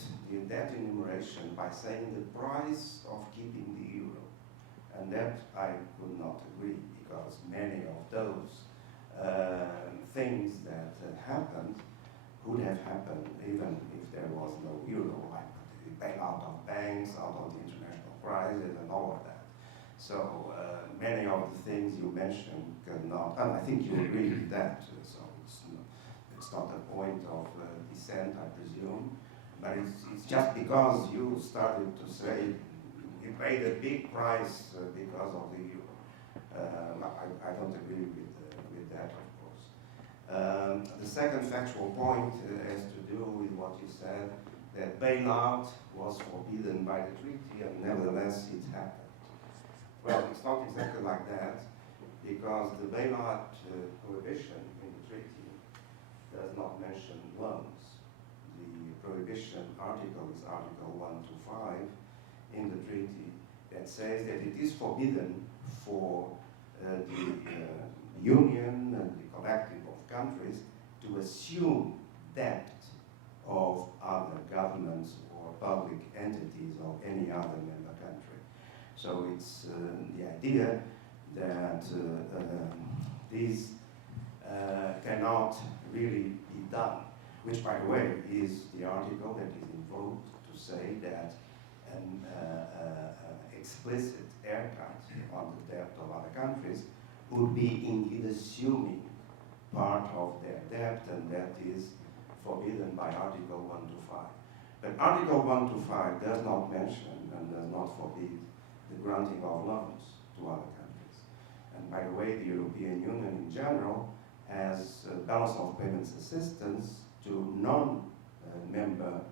that enumeration by saying the price of keeping the euro. And that I could not agree, because many of those things that happened could have happened even if there was no euro, like the bailout of banks, out of the international crisis and all of that. So many of the things you mentioned cannot, and I think you agree with that, so it's not a point of dissent, I presume, but it's just because you started to say you paid a big price because of the euro. I don't agree with that, of course. The second factual point has to do with what you said, that bailout was forbidden by the treaty, and nevertheless it happened. Well, it's not exactly like that, because the bailout prohibition in the treaty does not mention loans. The prohibition article is Article 125 in the treaty that says that it is forbidden for the Union and the collective of countries to assume debt of other governments or public entities of any other member country. So it's the idea that this cannot really be done, which, by the way, is the article that is invoked to say that an explicit haircut on the debt of other countries would be indeed assuming part of their debt, and that is forbidden by Article 125. But Article 125 does not mention and does not forbid the granting of loans to other countries. And by the way, the European Union in general has balance of payments assistance to non-members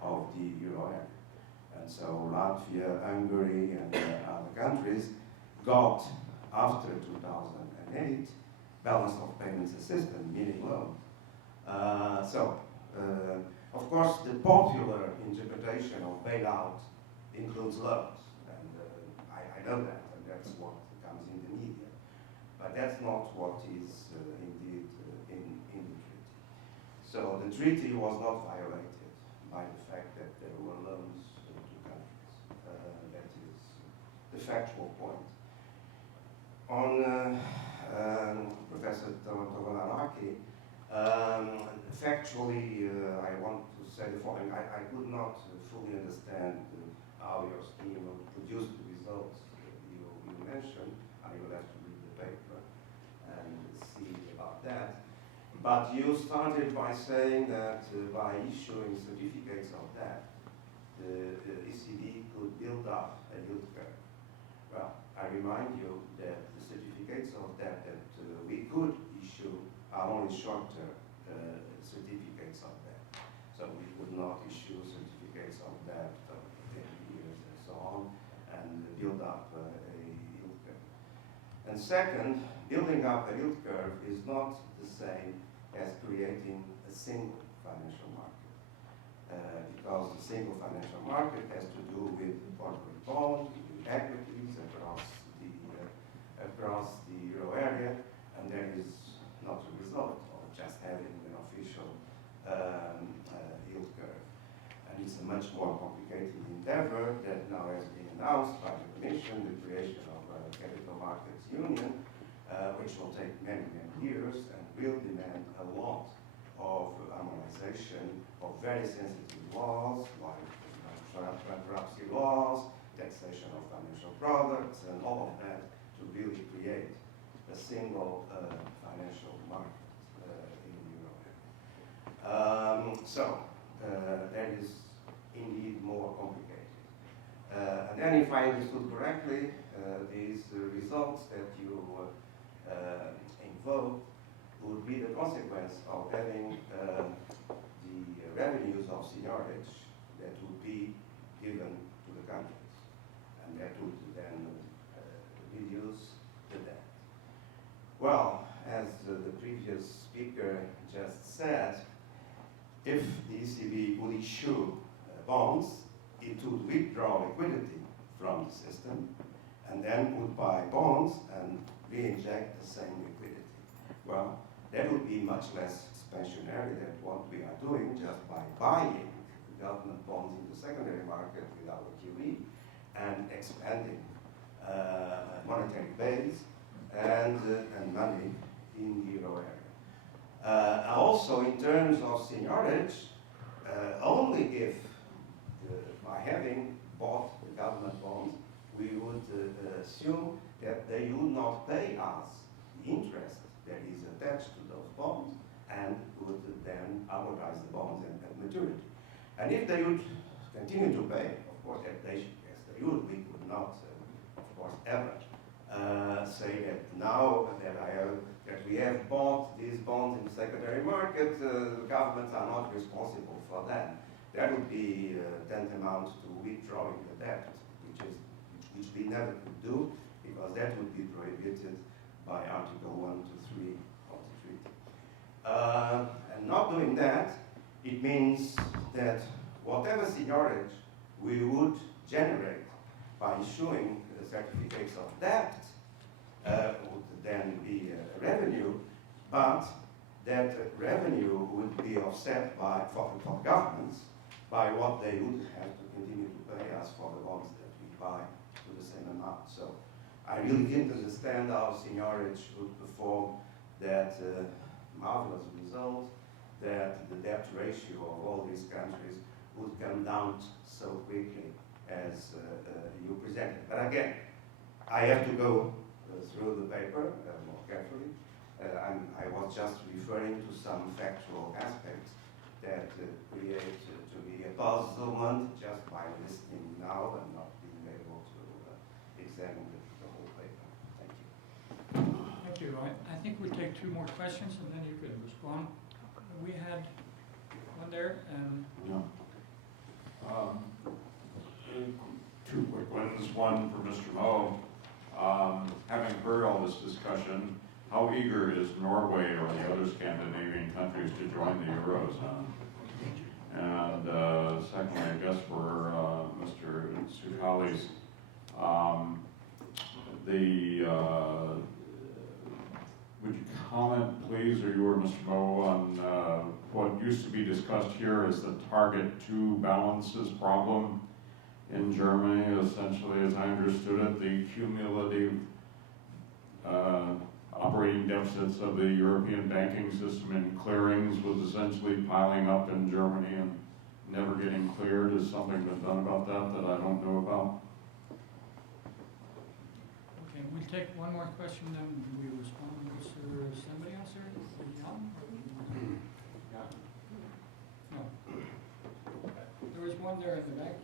of the euro area. And so Latvia, Hungary, and other countries got, after 2008, balance of payments assistance, meaning loans. Of course, the popular interpretation of bailout includes loans, and I know that, and that's what comes in the media. But that's not what is indeed in the treaty. So the treaty was not violated by the fact that there were loans to countries. That is the factual point. On Professor Tonveronachi, factually, I want to say the following. I could not fully understand how your scheme produced the results you mentioned. I will have to read the paper and see about that. But you started by saying that by issuing certificates of debt, the ECB could build up a yield curve. Well, I remind you that the certificates of debt that we could issue are only short-term certificates of debt. So we would not issue certificates of debt of 10 years and so on, and build up a yield curve. And second, building up a yield curve is not the same as creating a single financial market. Because the single financial market has to do with corporate bonds, with equities across the euro area, and that is not a result of just having an official yield curve. And it's a much more complicated endeavor that now has been announced by the Commission, the creation of a capital markets union, which will take many, many years and will demand a lot of harmonization of very sensitive laws, like bankruptcy laws, taxation of financial products, and all of that to really create a single financial market in the euro area. That is indeed more complicated. And then if I understood correctly, these results that you invoked would be the consequence of having the revenues of seigniorage that would be given to the countries, and that would then reduce the debt. Well, as the previous speaker just said, if the ECB would issue bonds, it would withdraw liquidity from the system, and then would buy bonds and re-inject the same liquidity. Well, that would be much less expansionary than what we are doing just by buying government bonds in the secondary market with our QE and expanding monetary base and money in the euro area. Also, in terms of seigniorage, only if by having bought the government bonds, we would assume that they would not pay us the interest that is attached to those bonds and would then amortize the bonds at maturity. And if they would continue to pay, of course, as they would, we could not, of course, ever say that now that we have bought these bonds in the secondary market, the governments are not responsible for that. That would be tantamount to withdrawing the debt, which we never could do, because that would be prohibited by Article 1 to 3 of the treaty. And not doing that, it means that whatever seigniorage we would generate by issuing the certificates of debt would then be a revenue, but that revenue would be offset by, for governments, by what they would have to continue to pay us for the bonds that we buy to the same amount. So I really didn't understand how seigniorage would perform that marvelous result that the debt ratio of all these countries would come down so quickly as you presented. But again, I have to go through the paper more carefully. I was just referring to some factual aspects that create to me a puzzlement just by listening now and not being able to examine the whole paper. Thank you. Thank you. I think we'll take two more questions and then you can respond. We had one there and two quick ones. One for Mr. Moe. Having heard all this discussion, how eager is Norway or the other Scandinavian countries to join the Eurozone? And secondly, I guess for Mr. Tsoukalis, would you comment, please, or you or Mr. Moe, on what used to be discussed here as the target two balances problem in Germany? Essentially, as I understood it, the cumulative operating deficits of the European banking system in clearings was essentially piling up in Germany and never getting cleared. Has something been done about that I don't know about? okay, we'll take one more question, then we respond. Was there somebody else there? Jan? No. There was one there in the back.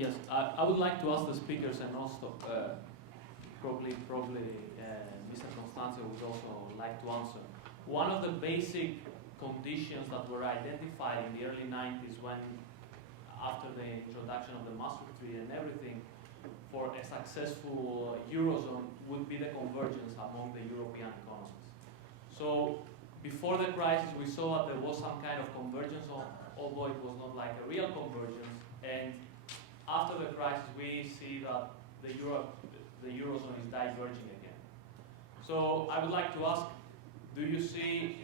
Yes, I would like to ask the speakers and also probably Mr. Constancio would also like to answer. One of the basic conditions that were identified in the early 90s when, after the introduction of the Maastricht Treaty and everything, for a successful Eurozone would be the convergence among the European economies. So before the crisis, we saw that there was some kind of convergence, although it was not like a real convergence. And after the crisis, we see that the Eurozone is diverging again. So I would like to ask, do you see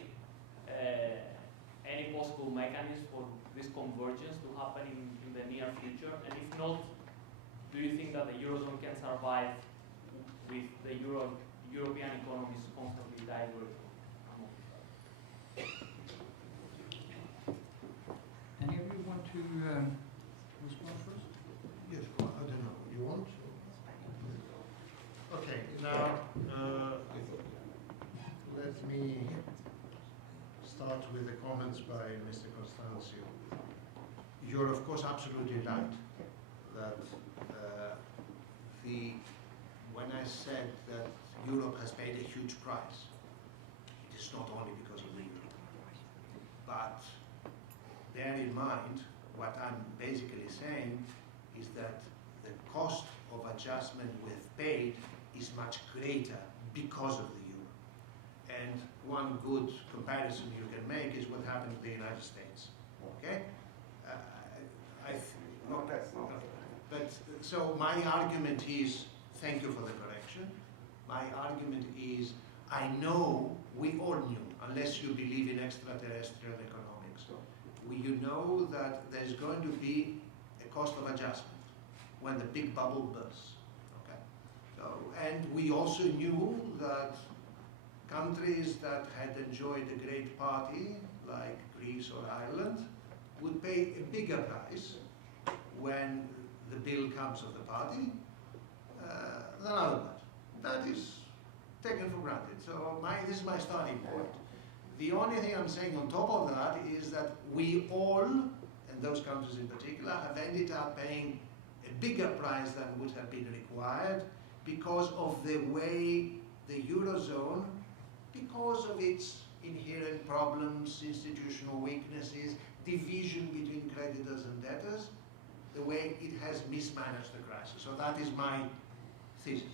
any possible mechanism for this convergence to happen in the near future? And if not, do you think that the Eurozone can survive with the European economies constantly diverging? Any of you want to respond first? Yes, well, I don't know. You want? Okay, now let me start with the comments by Mr. Constancio. You're of course absolutely right that when I said that Europe has paid a huge price, it is not only because of the euro. But bear in mind, what I'm basically saying is that the cost of adjustment we've paid is much greater because of the euro. And one good comparison you can make is what happened to the United States. Okay? No, that's not. But so my argument is, thank you for the correction. My argument is, I know we all knew, unless you believe in extraterrestrial economics, you know that there's going to be a cost of adjustment when the big bubble bursts. Okay? So, and we also knew that countries that had enjoyed a great party, like Greece or Ireland, would pay a bigger price when the bill comes of the party than other ones. That is taken for granted. So this is my starting point. The only thing I'm saying on top of that is that we all, and those countries in particular, have ended up paying a bigger price than would have been required because of the way the Eurozone, because of its inherent problems, institutional weaknesses, division between creditors and debtors, the way it has mismanaged the crisis. So that is my thesis.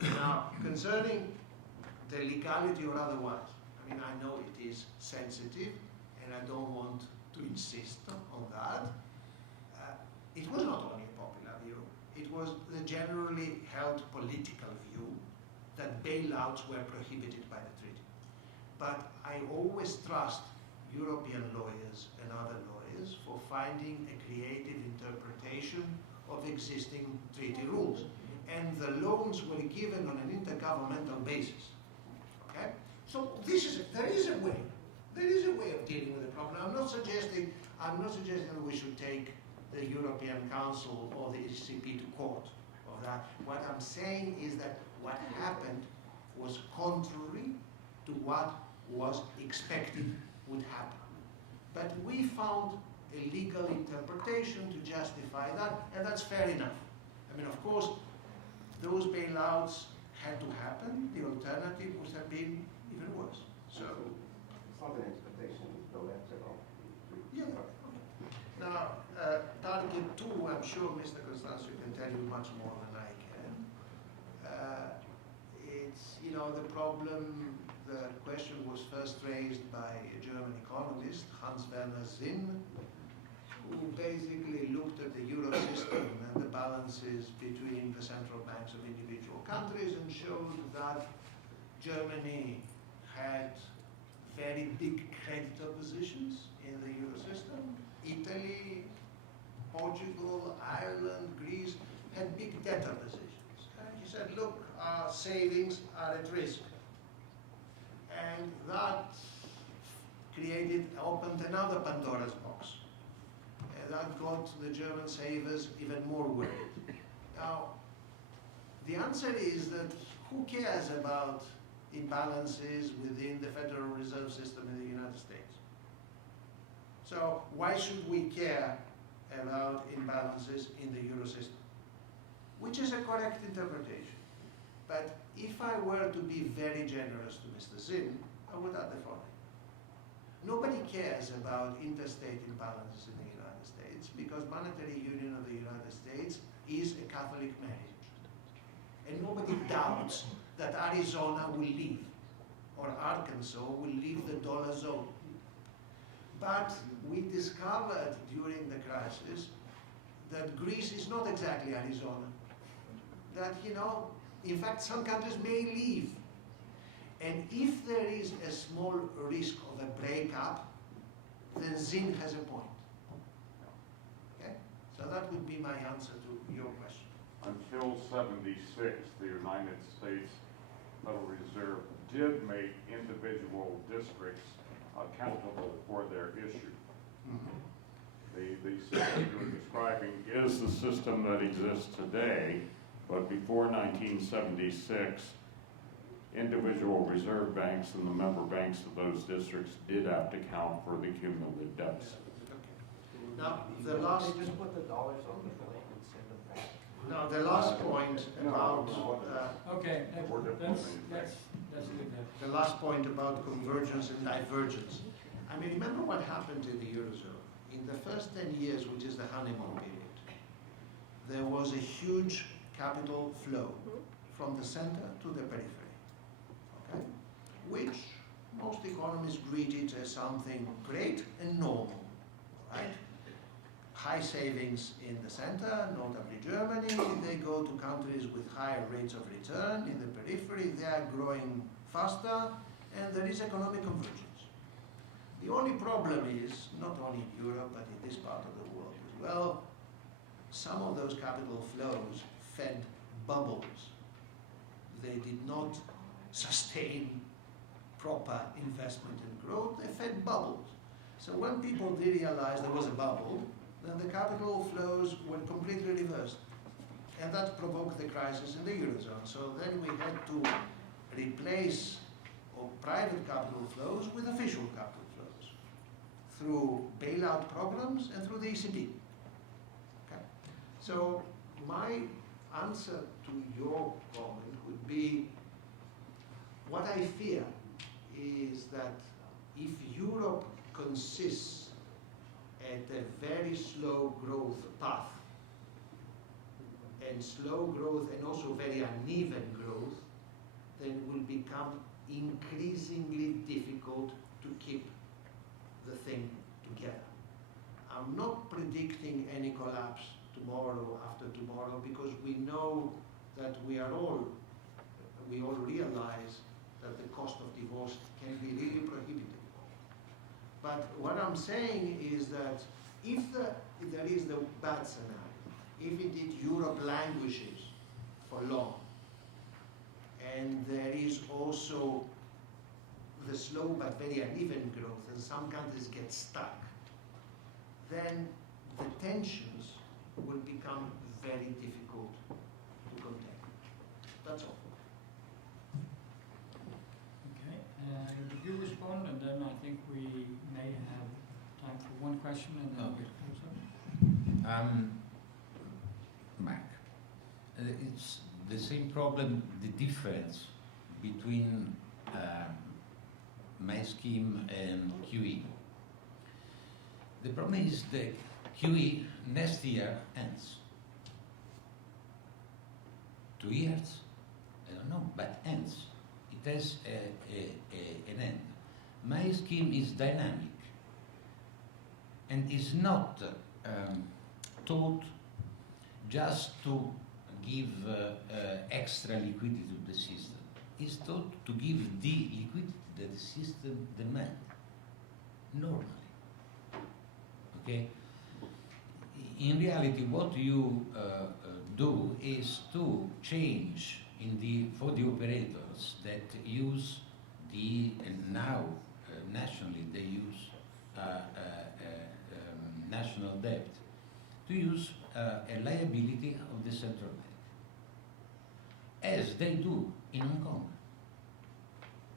Now, concerning the legality or otherwise, I mean, I know it is sensitive, and I don't want to insist on that. It was not only a popular view, it was the generally held political view that bailouts were prohibited by the treaty. But I always trust European lawyers and other lawyers for finding a creative interpretation of existing treaty rules. And the loans were given on an intergovernmental basis. Okay? So there is a way. There is a way of dealing with the problem. I'm not suggesting that we should take the European Council or the ECB to court of that. What I'm saying is that what happened was contrary to what was expected would happen. But we found a legal interpretation to justify that, and that's fair enough. I mean, of course, those bailouts had to happen. The alternative would have been even worse. So, it's not an expectation, though, after all. yeah. Now, target 2, I'm sure Mr. Constancio can tell you much more than I can. It's, the problem, the question was first raised by a German economist, Hans-Werner Sinn, who basically looked at the euro system and the balances between the central banks of individual countries and showed that Germany had very big creditor positions in the euro system. Italy, Portugal, Ireland, Greece had big debtor positions. And he said, look, our savings are at risk. And that opened another Pandora's box. And that got the German savers even more worried. Now, the answer is that who cares about imbalances within the Federal Reserve System in the United States? So why should we care about imbalances in the euro system, which is a correct interpretation. But if I were to be very generous to Mr. Zinn, I would add the following. Nobody cares about interstate imbalances in the United States because monetary union of the United States is a Catholic marriage. And nobody doubts that Arizona will leave or Arkansas will leave the dollar zone. But we discovered during the crisis that Greece is not exactly Arizona. That, in fact, some countries may leave. And if there is a small risk of a breakup, then Zinn has a point. Okay? So that would be my answer to your question. Until '76, the United States Federal Reserve did make individual districts accountable for their issue. The system you're describing is the system that exists today, but before 1976, individual reserve banks and the member banks of those districts did have to count for the cumulative deficit. Now, the last... They just put the dollars on the plate and send them back. Now, the last point about... Okay, let's leave that. the last point about convergence and divergence. I mean, remember what happened in the Eurozone? In the first 10 years, which is the honeymoon period, there was a huge capital flow from the center to the periphery, okay? Which most economists greeted as something great and normal, right? High savings in the center, notably Germany. They go to countries with higher rates of return. In the periphery, they are growing faster, and there is economic convergence. The only problem is, not only in Europe, but in this part of the world as well, some of those capital flows fed bubbles. They did not sustain proper investment and growth, they fed bubbles. So when people did realize there was a bubble, then the capital flows were completely reversed. And that provoked the crisis in the Eurozone. So then we had to replace private capital flows with official capital flows through bailout programs and through the ECB. Okay. So my answer to your comment would be, what I fear is that if Europe consists at a very slow growth path, and slow growth and also very uneven growth, then it will become increasingly difficult to keep the thing together. I'm not predicting any collapse tomorrow after tomorrow because we know that we all realize that the cost of divorce can be really prohibitive. But what I'm saying is that if there is the bad scenario, if indeed Europe languishes for long, and there is also the slow but very uneven growth, and some countries get stuck, then the tensions will become very difficult to contain. That's all. Okay, did you respond? And then I think we may have time for one question and then we'll close up. Mark, it's the same problem, the difference between my scheme and QE. The problem is that QE next year ends. 2 years? I don't know, but ends. It has an end. My scheme is dynamic and is not taught just to give extra liquidity to the system. It's taught to give the liquidity that the system demands normally. Okay? In reality, what you do is to change for the operators that use and now nationally they use national debt, to use a liability of the central bank, as they do in Hong Kong.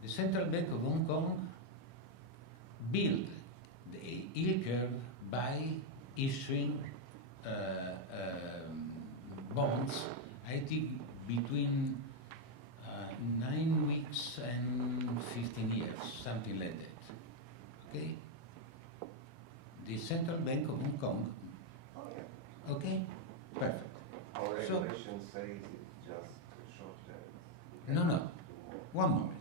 The Central Bank of Hong Kong built the yield curve by issuing bonds, I think between 9 weeks and 15 years, something like that. Okay? The Central Bank of Hong Kong. Oh, yeah. Okay? Perfect. Our So- regulations say it's just short term. No, no. One moment.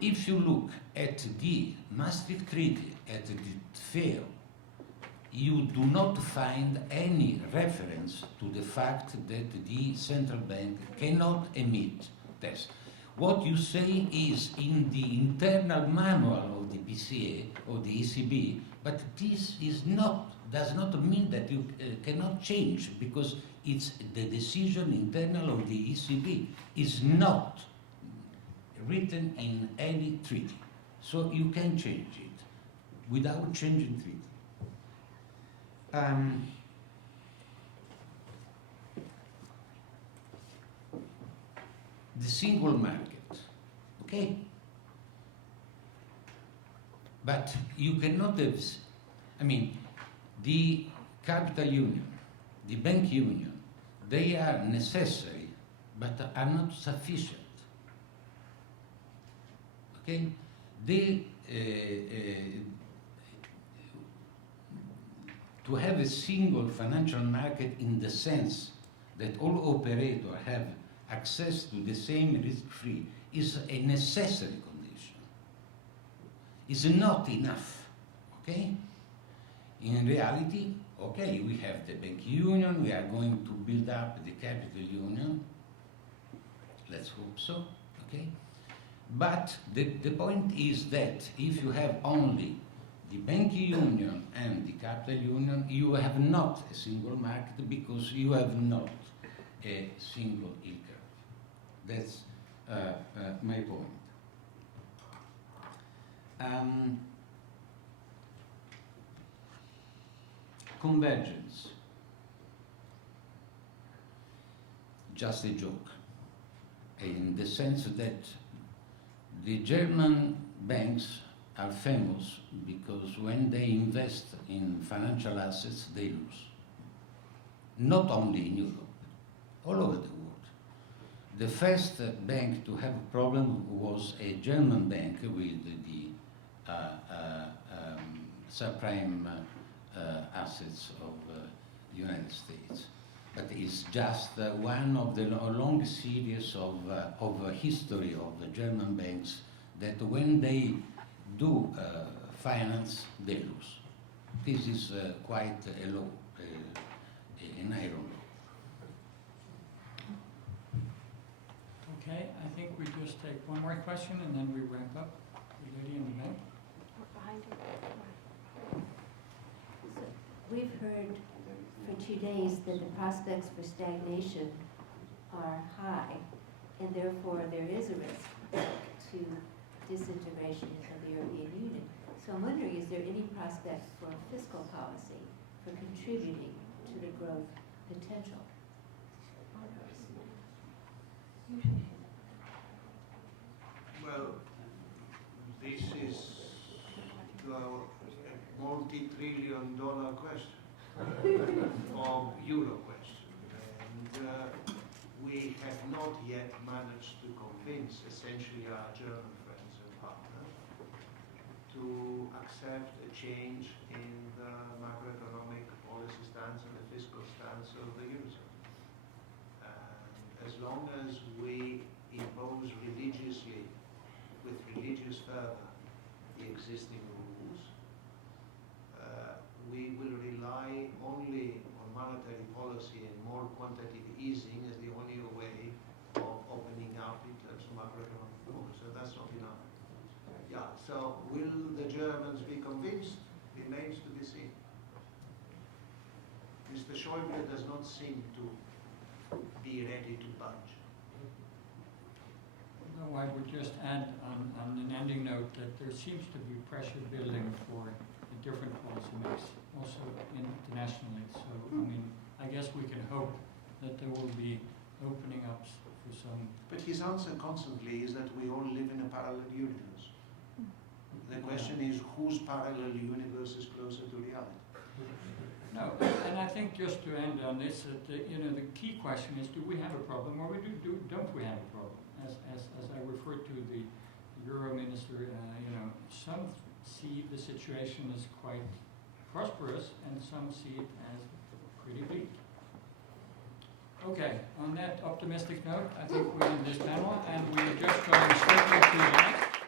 If you look at the Maastricht Treaty, at the FAIR, you do not find any reference to the fact that the central bank cannot emit tests. What you say is in the internal manual of the PCA or the ECB, but this is not, does not mean that you cannot change, because it's the decision internal of the ECB is not written in any treaty. So you can change it without changing treaty. The single market, okay? But you cannot have, I mean, the capital union, the bank union, they are necessary, but are not sufficient. Okay? They, to have a single financial market in the sense that all operators have access to the same risk-free is a necessary condition. Is not enough, okay? In reality, okay, we have the bank union, we are going to build up the capital union, let's hope so, okay? But the point is that if you have only the bank union and the capital union, you have not a single market because you have not a single yield curve. That's my point. Convergence. Just a joke, in the sense that the German banks are famous because when they invest in financial assets, they lose. Not only in Europe, all over the world. The first bank to have a problem was a German bank with the subprime assets of the United States. But it's just one of the long series of history of the German banks that when they do finance, they lose. This is quite a law, an iron law. Okay, I think we just take one more question and then we wrap up. The lady in the back. Behind you. So we've heard for 2 days that the prospects for stagnation are high, and therefore there is a risk to disintegration of the European Union. So I'm wondering, is there any prospect for fiscal policy for contributing to the growth potential? Well, this is a multi-trillion-dollar question, or euro question, and we have not yet managed to convince essentially our German friends and partners to accept a change in the macroeconomic policy stance and the fiscal stance of the Eurozone. And as long as we impose religiously, with religious fervor, the existing rules, we will rely only on monetary policy and more quantitative easing as the only way of opening up in terms of macroeconomic growth. So that's not enough. Yeah, so will the Germans be convinced? Remains to be seen. Mr. Schäuble does not seem to be ready to budge. No, I would just add on an ending note that there seems to be pressure building for a different policy mix, also internationally. So, I mean, I guess we can hope that there will be opening up for some. But his answer constantly is that we all live in a parallel universe. The question is, whose parallel universe is closer to reality? No, and I think just to end on this, that the key question is: do we have a problem, or don't we have a problem? As I referred to the Euro minister, some see the situation as quite prosperous, and some see it as pretty bleak. Okay, on that optimistic note, I think we end this panel, and we are just going straight to the next.